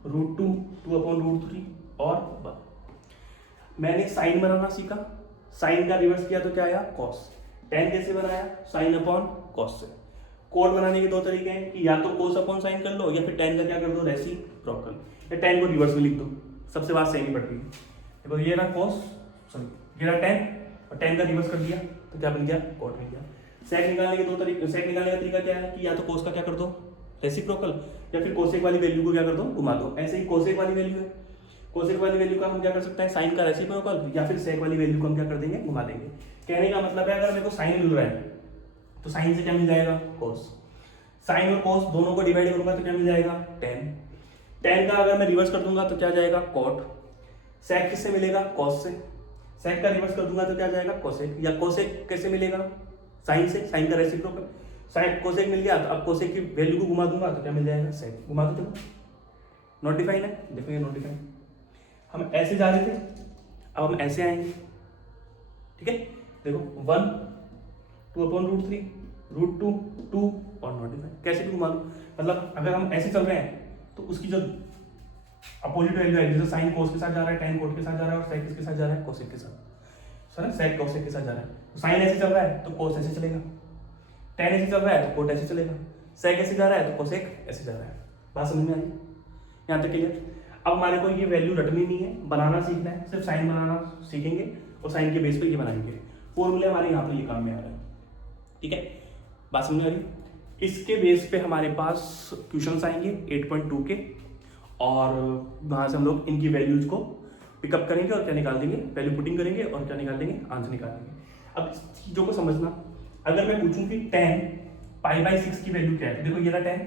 √2, 2/√3 और 1। मैंने साइन बनाना सीखा, साइन का रिवर्स किया तो क्या आया, कॉस। tan कैसे बनाया, साइन अपॉन कॉस से। कोड बनाने के दो तरीके हैं कि या तो कोस अपॉन साइन कर लो, या फिर tan का क्या कर दो, रेसिप्रोकल, या tan को रिवर्स में लिख दो। सबसे बात सेम ही पड़ रही है। देखो ये ना कॉस, सॉरी ये ना tan, और tan का रिवर्स कर दिया तो क्या बन गया, कॉट मिल गया। सेक निकालने के दो तरीके, सेक निकालने का तरीका क्या है कि या तो कोस का क्या कर दो, रेसिप्रोकल, या फिर कोसेक वाली वैल्यू को क्या कर दो, घुमा दो। ऐसे ही कोसेक वाली वैल्यू है, कोसेक वाली वैल्यू का हम क्या कर सकते हैं, साइन का रेसिप्रोकल, या फिर सेक वाली वैल्यू को हम क्या कर देंगे, घुमा देंगे। कहने का मतलब है अगर मेरे को साइन मिल रहा है तो साइन से क्या मिल जाएगा, कोस। साइन और कोस दोनों को डिवाइड करूंगा तो क्या मिल जाएगा, tan। tan का अगर मैं रिवर्स कर दूंगा तो क्या जाएगा, कॉट। सेक किससे मिलेगा, कॉस से। सेक का रिवर्स कर दूंगा तो क्या जाएगा, कोसेक। या कोसेक कैसे मिलेगा, साइन से, साइन का रेसिप्रोकल। साइन कोसेक मिल गया तो अब कोसेक की वैल्यू को घुमा दूंगा तो क्या मिल जाएगा, सेक। घुमा दो, देखो नॉट डिफाइन है, देखो ये नॉट डिफाइन। हम ऐसे जा रहे थे, अब हम ऐसे आएंगे, ठीक है। देखो 1, 2/√3, √2, 2 और नॉट डिफाइन। कैसे भी घुमा लो, मतलब अगर हम ऐसे चल रहे हैं तो उसकी जो अपोजिट वैल्यू आएगी, जैसे साइन कोस के साथ जा रहा है, tan कोट के साथ जा रहा है, और सेक किसके साथ जा रहा है, कोसेक के साथ। सर सेक कोसेक के साथ जा रहा है, तो साइन ऐसे चल रहा है तो कोस ऐसे चलेगा, tan ऐसे चल रहा है तो कोट ऐसे चलेगा, सेक ऐसे जा रहा है तो कोसेक ऐसे जा रहा है। बात समझ में आई, यहाँ तक क्लियर। अब हमारे को ये वैल्यू रटनी नहीं है, बनाना सीखना है, सिर्फ साइन बनाना सीखेंगे और साइन के बेस पे ये बनाएंगे। फॉर्मूले हमारे यहाँ पे ये काम में आ रहा है, ठीक है। बात समझ में आ रही। इसके बेस पे हमारे पास क्वेश्चंस आएंगे 8.2 के, और वहाँ से हम लोग इनकी वैल्यूज को पिकअप करेंगे और क्या निकाल देंगे, वैल्यू पुटिंग करेंगे और क्या निकाल देंगे, आंसर निकाल देंगे। अब इस चीज़ों को समझना, अगर मैं पूछूं कि tan π/6 की वैल्यू क्या है, तो देखो ये रहा tan,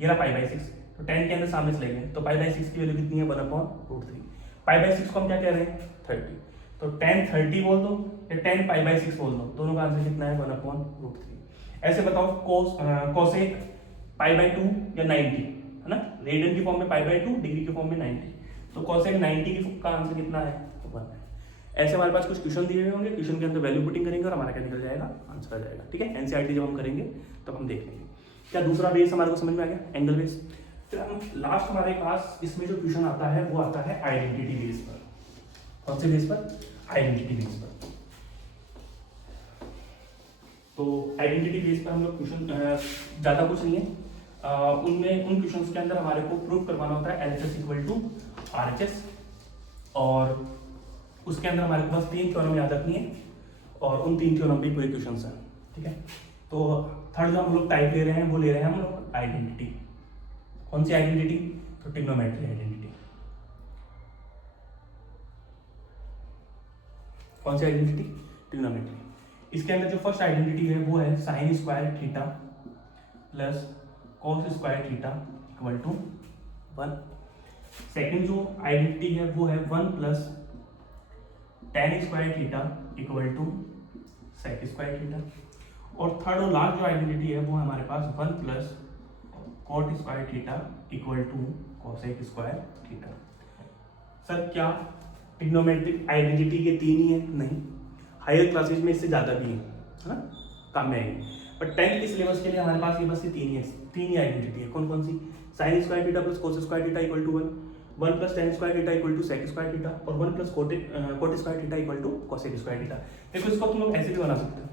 ये रहा π/6, तो tan के अंदर सामने से लेंगे तो π/6 की वैल्यू कितनी है, 1/√3। π/6 को हम क्या कह रहे हैं, 30, तो tan 30 बोल दो या tan π/6 बोल दो, दोनों का आंसर कितना है, 1/√3। ऐसे बताओ कोसेक π/2 या 90, है ना, रेडियन की फॉर्म में π/2, डिग्री की फॉर्म में 90, तो कोसेक 90 का आंसर कितना है, 1 है। ऐसे हमारे पास कुछ क्वेश्चन दिए हुए होंगे, क्वेश्चन के अंदर वैल्यू पुटिंग करेंगे और हमारा क्या निकल जाएगा, आंसर आ जाएगा, ठीक है। एनसीईआरटी जब हम करेंगे तब हम देख लेंगे। क्या दूसरा बेस हमारे को समझ में आ गया, एंगल बेस। फिर हम लास्ट हमारे पास इसमें जो क्वेश्चन आता है वो आता है आइडेंटिटी बेस पर। कौन से बेस पर, आइडेंटिटी बेस पर। तो आइडेंटिटी बेस पर हम लोग क्वेश्चन ज़्यादा कुछ नहीं है, उनमें उन क्वेश्चंस के अंदर हमारे को प्रूव करवाना होता है LHS = RHS, और उसके अंदर हमारे पास 3 थ्योरम याद रखनी है और उन 3 थ्योरम पे पूरे क्वेश्चंस हैं, ठीक है। तो थर्ड जो हम लोग टाइप ले रहे हैं वो ले रहे हैं हम लोग आइडेंटिटी। कौन सी आइडेंटिटी, तो ट्रिग्नोमेट्री आइडेंटिटी। कौन सी आइडेंटिटी, ट्रिग्नोमेट्री। इसके अंदर जो फर्स्ट आइडेंटिटी है वो है sin square theta plus cos square theta equal to 1। Second जो आइडेंटिटी है वो है 1 plus tan square theta equal to sec square theta. और थर्ड और लास्ट जो आइडेंटिटी है वो हमारे पास 1 plus cot square theta equal to cosec square theta. Sir क्या ट्रिग्नोमेट्रिक आइडेंटिटी के 3 ही है? नहीं, हायर क्लासेज में इससे ज़्यादा भी है ना, काम में आएंगे, बट 10th के सिलेबस के लिए हमारे पास ये बस ये 3 ही है, 3 ही आइडेंटिटी है। कौन कौन सी, sin square theta plus cos square theta equal to 1, 1 plus tan square theta equal to sec square theta, और 1 plus cot square theta equal to cosec square theta. देखो इसको तुम लोग ऐसे भी बना सकते हो,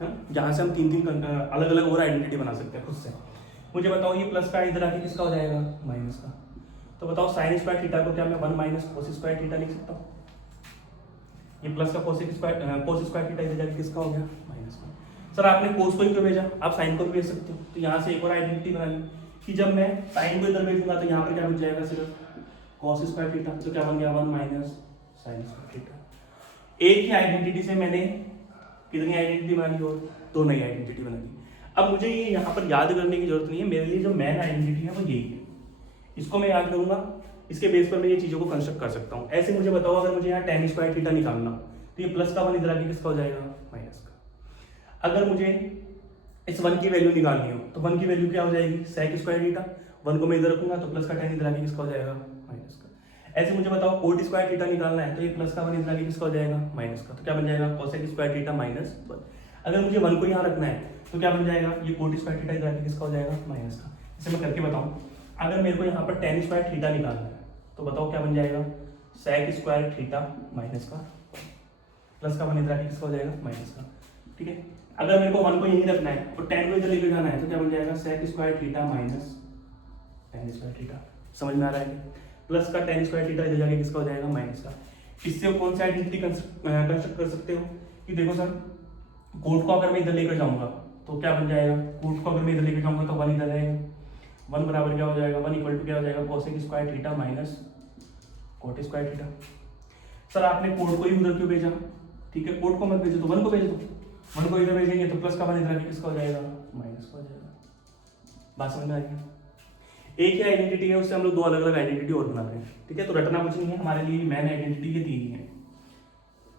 है जहाँ से हम 3 अलग अलग और आइडेंटिटी बना सकते हैं खुद से। मुझे बताओ ये प्लस का इधर आके किसका हो जाएगा, माइनस का। तो बताओ sin स्क्वायर थीटा को क्या मैं 1 माइनस cos स्क्वायर थीटा लिख सकता हूँ? ये प्लस का cos स्क्वायर थीटा इधर जाके किसका हो गया, माइनस का। सर आपने cos को ही क्यों भेजा, आप sin को भी भेज सकते हो। तो यहाँ से एक और आइडेंटिटी बना ली कि जब मैं sin को इधर भेजूंगा तो यहाँ पर क्या बच जाएगा, सिर्फ cos स्क्वायर थीटा, तो क्या बन गया 1 माइनस sin स्क्वायर थीटा। एक ही आइडेंटिटी से मैंने कितनी आइडेंटिटी बना दी, और 2 नई आइडेंटिटी बना दी। अब मुझे ये यहाँ पर याद करने की जरूरत नहीं है, मेरे लिए जो मेन आइडेंटिटी है वो यही है, इसको मैं याद करूंगा, इसके बेस पर मैं ये चीज़ों को कंस्ट्रक्ट कर सकता हूँ। ऐसे मुझे बताओ, अगर मुझे यहाँ tan स्क्वायर थीटा निकालना, तो ये प्लस का 1 इधर आके किसका हो जाएगा, माइनस का। अगर मुझे इस 1 की वैल्यू निकालनी हो, तो 1 की वैल्यू क्या हो जाएगी, sec स्क्वायर थीटा, 1 को मैं इधर रखूंगा तो प्लस का tan इधर आके किसका हो जाएगा, माइनस का। ऐसे मुझे बताओ cot स्क्वायर थीटा निकालना है, तो ये प्लस का 1 इधर आके किसका हो जाएगा, माइनस का, तो क्या बन जाएगा, cosec स्क्वायर थीटा माइनस 1। अगर मुझे 1 को यहाँ रखना है तो क्या बन जाएगा, ये cot स्क्वायर थीटा इधर आके किसका हो जाएगा, माइनस का। इसे मैं करके बताऊं, अगर मेरे को यहाँ पर tan स्क्वायर थीटा निकालना है, तो बताओ क्या बन जाएगा, sec स्क्वायर थीटा माइनस का, प्लस का 1 इधर आके किसका हो जाएगा, माइनस का। ठीक है, अगर मेरे को 1 को यहीं रखना है और tan को इधर लेके जाना है, तो क्या बन जाएगा, sec square theta minus tan square theta. समझ में आ रहा है, प्लस का tan स्क्वायर थीटा इधर जाके किसका हो जाएगा, माइनस का। इससे कौन सा आइडेंटिटी कंस्ट्रक्ट कर सकते हो कि देखो सर, कोट को अगर मैं इधर लेकर जाऊंगा तो क्या बन जाएगा, कोट को अगर मैं इधर लेकर जाऊंगा तो 1 इधर रहेगा, 1 बराबर क्या हो जाएगा, 1 इक्वल टू क्या हो जाएगा, cosec square theta minus cot square theta. Sir आपने कोट को ही उधर क्यों भेजा, ठीक है, कोट को मत भेजो तो 1 को भेज दो, 1 को इधर भेजेंगे तो प्लस का 1 इधर आके किसका हो जाएगा, माइनस का हो जाएगा। बात समझ में आ गई। एक ही आइडेंटिटी है, उससे हम लोग 2 अलग अलग आइडेंटिटी और बना रहे हैं। ठीक है, तो रटना कुछ नहीं है, हमारे लिए मेन आइडेंटिटी ये 3 ही है।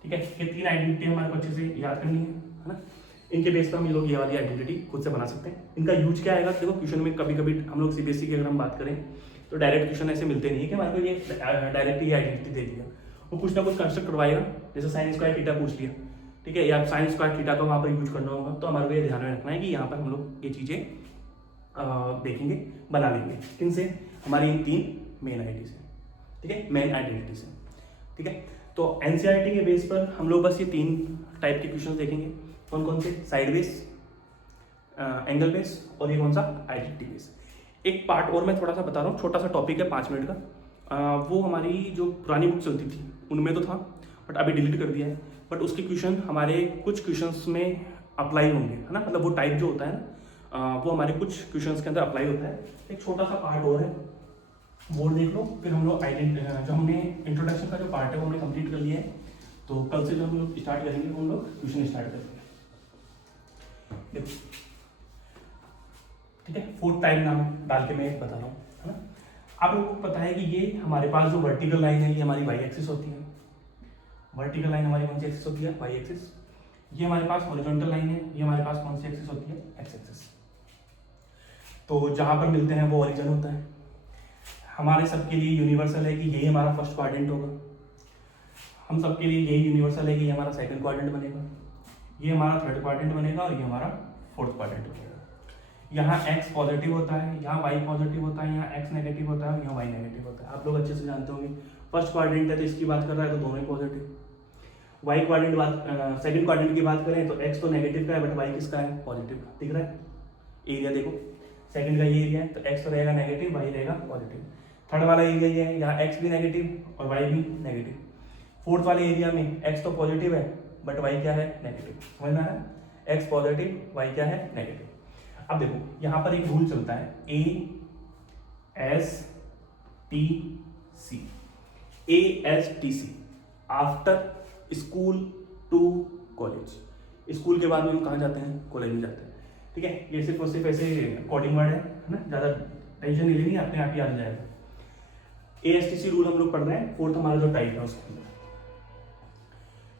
ठीक है, ये 3 आइडेंटिटी हमारे को अच्छे से याद करनी है ना। इनके बेस पर हम लोग ये वाली आइडेंटिटी खुद से बना सकते हैं। इनका यूज क्या आएगा, देखो क्वेश्चन में कभी कभी हम लोग सीबीएसई की अगर हम बात करें तो डायरेक्ट क्वेश्चन ऐसे मिलते नहीं है कि हमारे को ये डायरेक्ट ये आइडेंटिटी दे दिया, वो कुछ ना कुछ कंस्ट्रक्ट करवाएगा। जैसे साइन स्क्वायर थीटा पूछ लिया, ठीक है, या साइन स्क्वायर थीटा का वहाँ पर यूज करना होगा, तो हमारे को ये ध्यान में रखना है कि यहाँ पर हम लोग ये चीज़ें देखेंगे, बना लेंगे। किनसे, हमारी इन 3 मेन आइडेंटिटी से। ठीक है, मेन आइडेंटिटी से। ठीक है, तो एनसीईआरटी के बेस पर हम लोग बस ये 3 टाइप के क्वेश्चन देखेंगे। कौन कौन से, साइड बेस, एंगल बेस, और ये कौन सा, आइडेंटिटी बेस। एक पार्ट और मैं थोड़ा सा बता रहा हूँ, छोटा सा टॉपिक है 5 मिनट का। वो हमारी जो पुरानी बुक चलती थी उनमें तो था, बट अभी डिलीट कर दिया है। बट उसके क्वेश्चन हमारे कुछ क्वेश्चंस में अप्लाई होंगे, है ना, मतलब वो टाइप जो होता है ना, वो हमारे कुछ क्वेश्चंस के अंदर अप्लाई होता है। एक छोटा सा पार्ट और है, वो देख लो, फिर हम लोग आइडेंटिटी, जो हमने इंट्रोडक्शन का जो पार्ट है वो हमने कंप्लीट कर लिया है। तो कल से जो हम लोग स्टार्ट करेंगे, हम लोग क्वेश्चन स्टार्ट करेंगे। देखो, ठीक है, 4 टाइम नाम डाल के मैं बता रहा हूँ, है ना। आप लोगों को पता है कि ये हमारे पास जो वर्टिकल लाइन है ये हमारी वाई एक्सिस होती है। वर्टिकल लाइन हमारी कौन सी एक्सिस होती है, वाई एक्सिस। ये हमारे पास हॉरिजॉन्टल लाइन है, ये हमारे पास कौन सी एक्सिस होती है, एक्स एक्सिस। तो जहाँ पर मिलते हैं वो ओरिजिन होता है। हमारे सबके लिए यूनिवर्सल है कि यही हमारा फर्स्ट क्वाड्रेंट होगा, हम सबके लिए यही यूनिवर्सल है कि ये हमारा सेकंड क्वाड्रेंट बनेगा, ये हमारा थर्ड क्वाड्रेंट बनेगा, और ये हमारा फोर्थ क्वाड्रेंट बनेगा। यहाँ x पॉजिटिव होता है, यहाँ y पॉजिटिव होता है, यहाँ x नेगेटिव होता है, यहाँ y नेगेटिव होता है। आप लोग अच्छे से जानते होंगे, फर्स्ट क्वाड्रेंट है तो इसकी बात कर रहा है तो दोनों ही पॉजिटिव। y क्वाड्रेंट बात, सेकंड क्वाड्रेंट की बात करें तो x तो नेगेटिव का है, बट y किसका है, पॉजिटिव का। दिख रहा है एरिया, देखो सेकंड का ये एरिया है, तो x तो रहेगा नेगेटिव, y रहेगा पॉजिटिव। थर्ड वाला एरिया ये है, यहाँ x भी नेगेटिव और y भी नेगेटिव। फोर्थ वाले एरिया में x तो पॉजिटिव है, बट y क्या है, नेगेटिव। समझ में आ रहा है, x पॉजिटिव, y क्या है, नेगेटिव। अब देखो यहाँ पर एक रूल चलता है, ASTC, after school to college. School के बाद में हम कहाँ जाते हैं, कॉलेज में जाते हैं। ठीक है, ये सिर्फ और सिर्फ ऐसे कोडिंग वर्ड है ना, ज़्यादा टेंशन नहीं लेनी, अपने आप ही आ जाएगा। ASTC रूल हम लोग पढ़ रहे हैं, फोर्थ हमारा जो टाइप है उसके अंदर।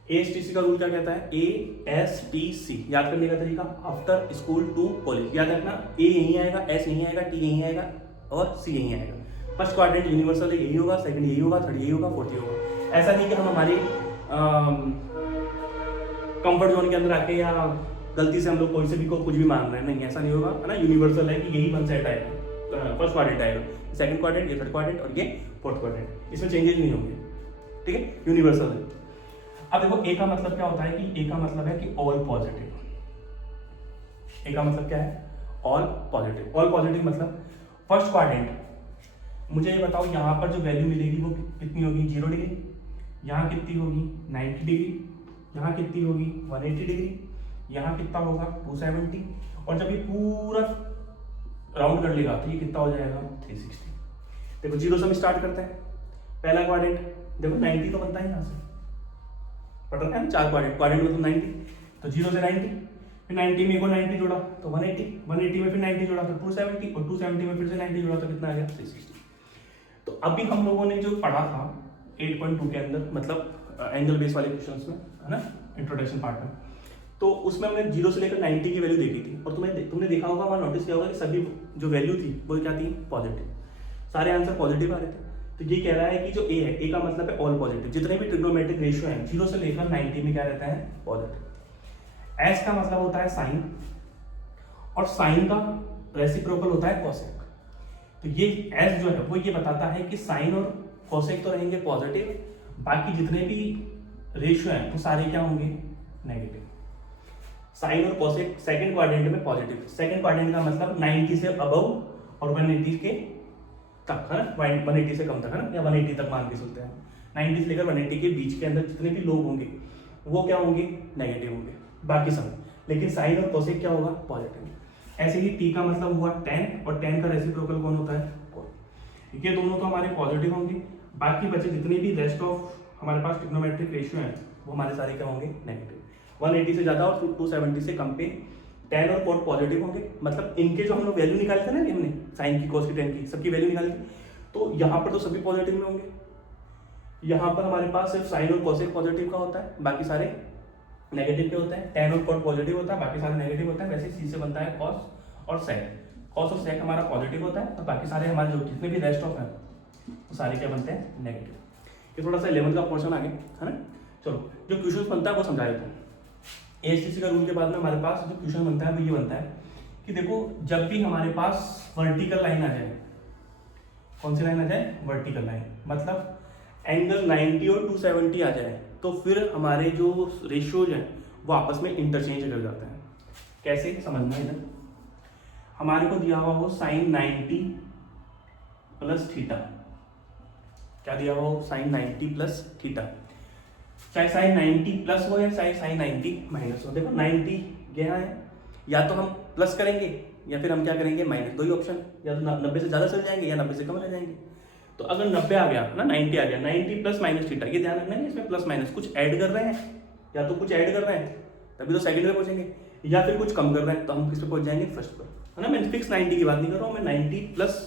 ASTC का रूल क्या कहता है, ASTC याद करने का तरीका, आफ्टर स्कूल टू कॉलेज। याद रखना, A यहीं आएगा, S यहीं आएगा, T यहीं आएगा और C यहीं आएगा। फर्स्ट क्वाड्रेंट यूनिवर्सल है, यही होगा, सेकंड यही होगा, थर्ड यही होगा, फोर्थ यही होगा। ऐसा नहीं कि हम हमारी कंफर्ट जोन के अंदर आके या गलती से हम लोग कोई से भी को कुछ भी मान रहे हैं, नहीं, ऐसा नहीं होगा, है ना। यूनिवर्सल है कि यही वन सेट आएगा, फर्स्ट क्वाड्रेंट आएगा, सेकंड क्वाड्रेंट, ये थर्ड क्वाड्रेंट और ये फोर्थ क्वाड्रेंट, इसमें चेंजेस नहीं होंगे। ठीक है, यूनिवर्सल है। अब देखो ए का मतलब क्या होता है कि ए का मतलब है कि ऑल पॉजिटिव। ए का मतलब क्या है, ऑल पॉजिटिव। ऑल पॉजिटिव मतलब फर्स्ट क्वाड्रेंट, मुझे ये बताओ यहाँ पर जो वैल्यू मिलेगी वो कितनी होगी, 0 डिग्री, यहाँ कितनी होगी 90 डिग्री, यहाँ कितनी होगी 180 डिग्री, यहाँ कितना होगा 270, और जब ये पूरा राउंड कर लेगा तो ये कितना हो जाएगा 360। देखो 0 से हम स्टार्ट करते हैं, पहला क्वाड्रेंट, देखो 90 तो बनता है यहाँ से, पढ़ रखा है ना, 4 क्वाड्रेंट मतलब 90, तो 0 से 90, फिर 90 में एक और 90 जोड़ा तो 180, 180 में फिर 90 जोड़ा तो 270, और 270 में फिर से 90 जोड़ा तो कितना आ गया 360। तो अभी हम लोगों ने जो पढ़ा था 8.2 के अंदर, मतलब एंगल बेस वाले क्वेश्चंस में, है ना, इंट्रोडक्शन पार्ट में, तो उसमें हमने 0 से लेकर 90 की वैल्यू देखी थी, और तुमने देखा होगा, वहाँ नोटिस किया होगा कि सभी जो वैल्यू थी वो क्या थी, पॉजिटिव, सारे आंसर पॉजिटिव आ रहे थे। तो ये कह रहा है कि जो ए है, ए का मतलब है ऑल पॉजिटिव, जितने भी ट्रिग्नोमेट्रिक रेशियो है 0 से लेकर 90 में क्या रहता है, पॉजिटिव। एस का मतलब होता है साइन, और साइन का रेसिप्रोकल होता है कॉसेक। तो ये एस जो है वो ये बताता है कि साइन और कॉसेक तो रहेंगे पॉजिटिव, बाकी जितने भी रेशियो हैं वो सारे क्या होंगे, नेगेटिव। साइन और कॉसेक सेकंड क्वाड्रेंट में पॉजिटिव, सेकंड क्वाड्रेंट का मतलब 90 से अबव और 180 के तक, है ना, 180 से कम तक, है ना, या 180 तक मान के चलते हैं, 90 से लेकर 180 के बीच के अंदर जितने भी लोग होंगे वो क्या होंगे, नेगेटिव होंगे, बाकी सब। लेकिन साइन और कोसेक क्या होगा, पॉजिटिव। ऐसे ही टी का मतलब हुआ tan, और tan का रेसिप्रोकल कौन होता है, cot। ये दोनों तो हमारे पॉजिटिव होंगे, बाकी बचे जितने भी रेस्ट ऑफ हमारे पास ट्रिग्नोमेट्रिक रेशियो हैं वो हमारे सारे क्या होंगे, नेगेटिव। 180 से ज्यादा और 270 से कम पे tan और cot पॉजिटिव होंगे, मतलब इनके जो हम लोग वैल्यू निकाले थे ना, हमने साइन की, कॉस की, tan की, सबकी वैल्यू निकाली थी, तो यहाँ पर तो सभी पॉजिटिव में होंगे। यहाँ पर हमारे पास सिर्फ साइन और कोसेक पॉजिटिव का होता है, बाकी सारे नेगेटिव के होते हैं। tan और cot पॉजिटिव होता है, बाकी सारे नेगेटिव होते हैं। वैसे सी से बनता है cos और sec, cos और sec हमारा पॉजिटिव होता है, तो बाकी सारे हमारे जो जितने भी रेस्ट ऑफ हैं वो सारे क्या बनते हैं, नेगेटिव। ये थोड़ा सा 11 का पोर्शन आगे, है ना। चलो जो क्वेश्चन बनता है वो समझा देता हूँ। एएसटीसी का रूल के बाद में हमारे पास जो क्वेश्चन बनता है वो ये बनता है कि देखो, जब भी हमारे पास वर्टिकल लाइन आ जाए, कौन सी लाइन आ जाए, वर्टिकल लाइन, मतलब एंगल 90 और 270 आ जाए, तो फिर हमारे जो रेशियोज हैं वो आपस में इंटरचेंज कर जाते हैं। कैसे समझना है इधर, हमारे को दिया हुआ हो साइन 90 प्लस थीटा, क्या दिया हुआ हो, साइन 90 प्लस थीटा, चाहे साइन 90 प्लस हो या चाहे साइन 90 माइनस हो। देखो 90 गया है, या तो हम प्लस करेंगे या फिर हम क्या करेंगे, माइनस, दो ही ऑप्शन, या तो 90 से ज्यादा चल जाएंगे या 90 से कम रह जाएंगे। तो अगर 90 आ गया ना, 90 आ गया, 90 प्लस माइनस थीटा, ये ध्यान रखना है, इसमें प्लस माइनस कुछ ऐड कर रहे हैं, या तो कुछ ऐड कर रहे हैं तभी तो सेकंड पे पहुंचेंगे, या फिर कुछ कम कर रहे हैं तो हम किस पे पहुंच जाएंगे, फर्स्ट पर, है ना। मैं फिक्स 90 की बात नहीं कर रहा हूँ, मैं 90 प्लस,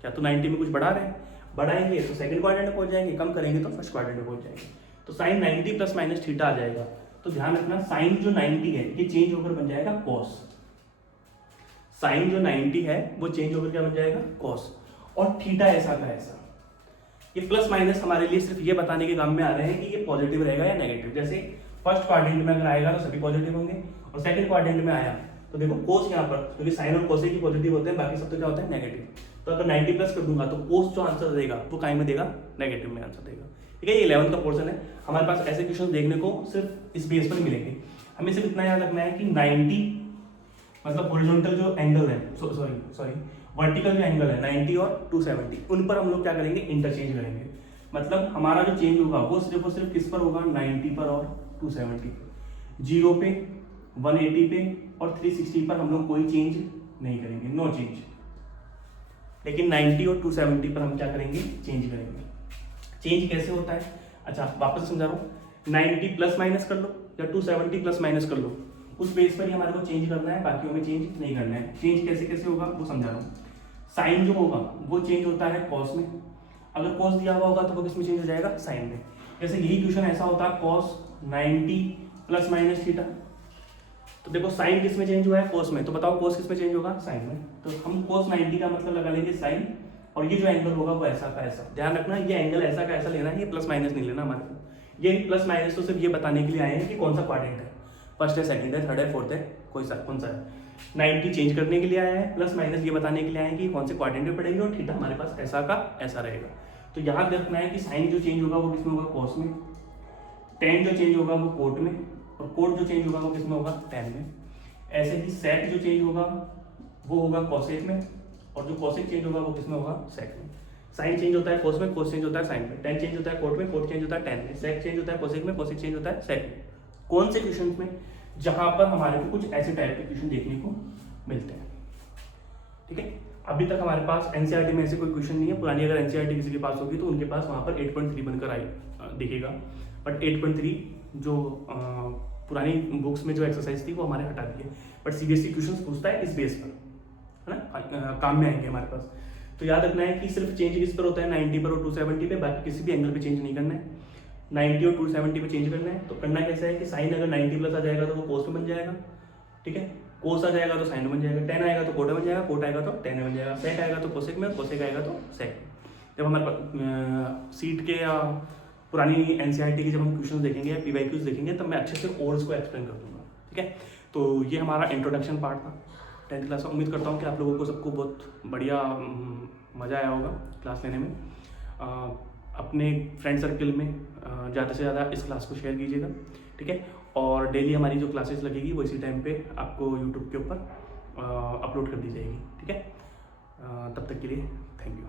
क्या तो 90 में कुछ बढ़ा रहे हैं, बढ़ाएंगे तो सेकंड क्वाड्रेंट में पहुंच जाएंगे, कम करेंगे तो फर्स्ट क्वाड्रेंट में पहुंच जाएंगे। तो साइन 90 प्लस माइनस थीटा आ जाएगा, तो ध्यान रखना साइन जो 90 है ये चेंज होकर बन जाएगा कॉस, साइन जो 90 है वो चेंज होकर क्या बन जाएगा, कॉस, और थीटा ऐसा का ऐसा। ये प्लस माइनस हमारे लिए सिर्फ ये बताने के काम में आ रहे हैं कि ये पॉजिटिव रहेगा या नेगेटिव। जैसे फर्स्ट क्वाड्रेंट में अगर आएगा तो सभी पॉजिटिव होंगे, और सेकंड क्वाड्रेंट में आया तो देखो कोस यहाँ पर, क्योंकि साइन और कोसेक ही पॉजिटिव होते हैं, बाकी सब तो क्या होता है, नेगेटिव। तो अगर 90 प्लस कर दूंगा तो कोस जो आंसर देगा वो काय में देगा, नेगेटिव में आंसर देगा। ठीक है, ये 11 का पोर्शन है। हमारे पास ऐसे क्वेश्चन देखने को सिर्फ इस बेस पर मिलेंगे। हमें सिर्फ इतना याद रखना है कि 90 मतलब हॉरिजॉन्टल जो एंगल है, सॉरी वर्टिकल जो एंगल है 90 और 270, उन पर हम लोग क्या करेंगे, इंटरचेंज करेंगे। मतलब हमारा जो चेंज होगा वो सिर्फ और सिर्फ किस पर होगा, 90 पर और 270 पर। 0 पे, 180 पे और 360 पर हम लोग कोई चेंज नहीं करेंगे, नो चेंज। लेकिन 90 और 270 पर हम क्या करेंगे, चेंज करेंगे। चेंज कैसे होता है, अच्छा वापस समझा रहा हूँ, 90 प्लस माइनस कर लो या 270 प्लस माइनस कर लो, उस बेस पर ही हमारे को चेंज करना है, बाकियों में चेंज नहीं करना है। चेंज कैसे कैसे होगा वो समझा रहा हूँ। साइन जो होगा वो चेंज होता है कॉस में, अगर कॉस दिया हुआ होगा तो वो किस में चेंज हो जाएगा, साइन में। जैसे यही क्वेश्चन ऐसा होता है कॉस 90 प्लस माइनस थीटा, तो देखो साइन किस में चेंज हुआ है, कोस में, तो बताओ कोस किस में चेंज होगा, साइन में। तो हम कोस 90 का मतलब लगा लेंगे साइन, और ये जो एंगल होगा वो ऐसा का ऐसा। ध्यान रखना ये एंगल ऐसा का ऐसा लेना है, ये प्लस माइनस नहीं लेना हमारे को। ये प्लस माइनस तो सिर्फ ये बताने के लिए आए हैं कि कौन सा क्वाड्रेंट है, फर्स्ट है, सेकंड है, थर्ड है, फोर्थ है, कोई सा कौन सा है। 90 चेंज करने के लिए आया है, प्लस माइनस ये बताने के लिए आए हैं कि कौन से क्वाड्रेंट में पड़ेंगे, और थीटा हमारे पास ऐसा का ऐसा रहेगा। तो यहाँ रखना है कि साइन जो चेंज होगा वो किसमें होगा, कॉस में, टेन जो चेंज होगा वो कोट में, और कोट जो चेंज होगा वो किसमें होगा, टेन में। ऐसे ही सेक जो चेंज होगा वो होगा कॉसेक में, और जो कॉसेक चेंज होगा वो किसमें होगा, सेक में। साइन चेंज होता है कोस में, कोस चेंज होता है साइन में, टेन चेंज होता है कोट में, कोट चेंज होता है टेन में, सेक चेंज होता है कोसेक में, कोसेक चेंज होता है सेक में। कौन से क्वेश्चन में, जहां पर हमारे को कुछ ऐसे टाइप के क्वेश्चन देखने को मिलते हैं। ठीक है, अभी तक हमारे पास एनसीईआरटी में ऐसे कोई क्वेश्चन नहीं है। पुरानी अगर एनसीईआरटी किसी के पास होगी तो उनके पास वहां पर 8.3 बनकर दिखेगा, बट 8.3 जो पुरानी बुक्स में जो एक्सरसाइज थी वो हमारे हटा दी है, बट सीबीएसई क्वेश्चन पूछता है इस बेस पर, है ना, काम में आएंगे हमारे पास। तो याद रखना है कि सिर्फ चेंज किस पर होता है, 90 पर और 270 पे, बाकी किसी भी एंगल पे चेंज नहीं करना है। 90 और 270 पे चेंज करना है। तो करना कैसा है कि साइन अगर 90 प्लस आ जाएगा तो वो कोस में बन जाएगा, ठीक है, कोस आ जाएगा तो साइन में बन जाएगा, टेन आएगा तो कोट में बन जाएगा, कोट आएगा तो टेन में बन जाएगा, सेक आएगा तो कोसेक में, कोसेक आएगा तो सेक में। जब हमारे पास सीट के या पुरानी एनसीईआरटी के जब हम क्वेश्चन देखेंगे या पीवाईक्यूज देखेंगे तब मैं अच्छे से कोर्स को एक्सप्लेन कर दूंगा, ठीक है। तो ये हमारा इंट्रोडक्शन पार्ट था 10th क्लास का। उम्मीद करता हूँ कि आप लोगों को सबको बहुत बढ़िया मज़ा आया होगा क्लास लेने में। अपने फ्रेंड सर्कल में ज़्यादा से ज़्यादा इस क्लास को शेयर कीजिएगा, ठीक है। और डेली हमारी जो क्लासेस लगेगी वो इसी टाइम पे आपको यूट्यूब के ऊपर अपलोड कर दी जाएगी, ठीक है। तब तक के लिए थैंक यू।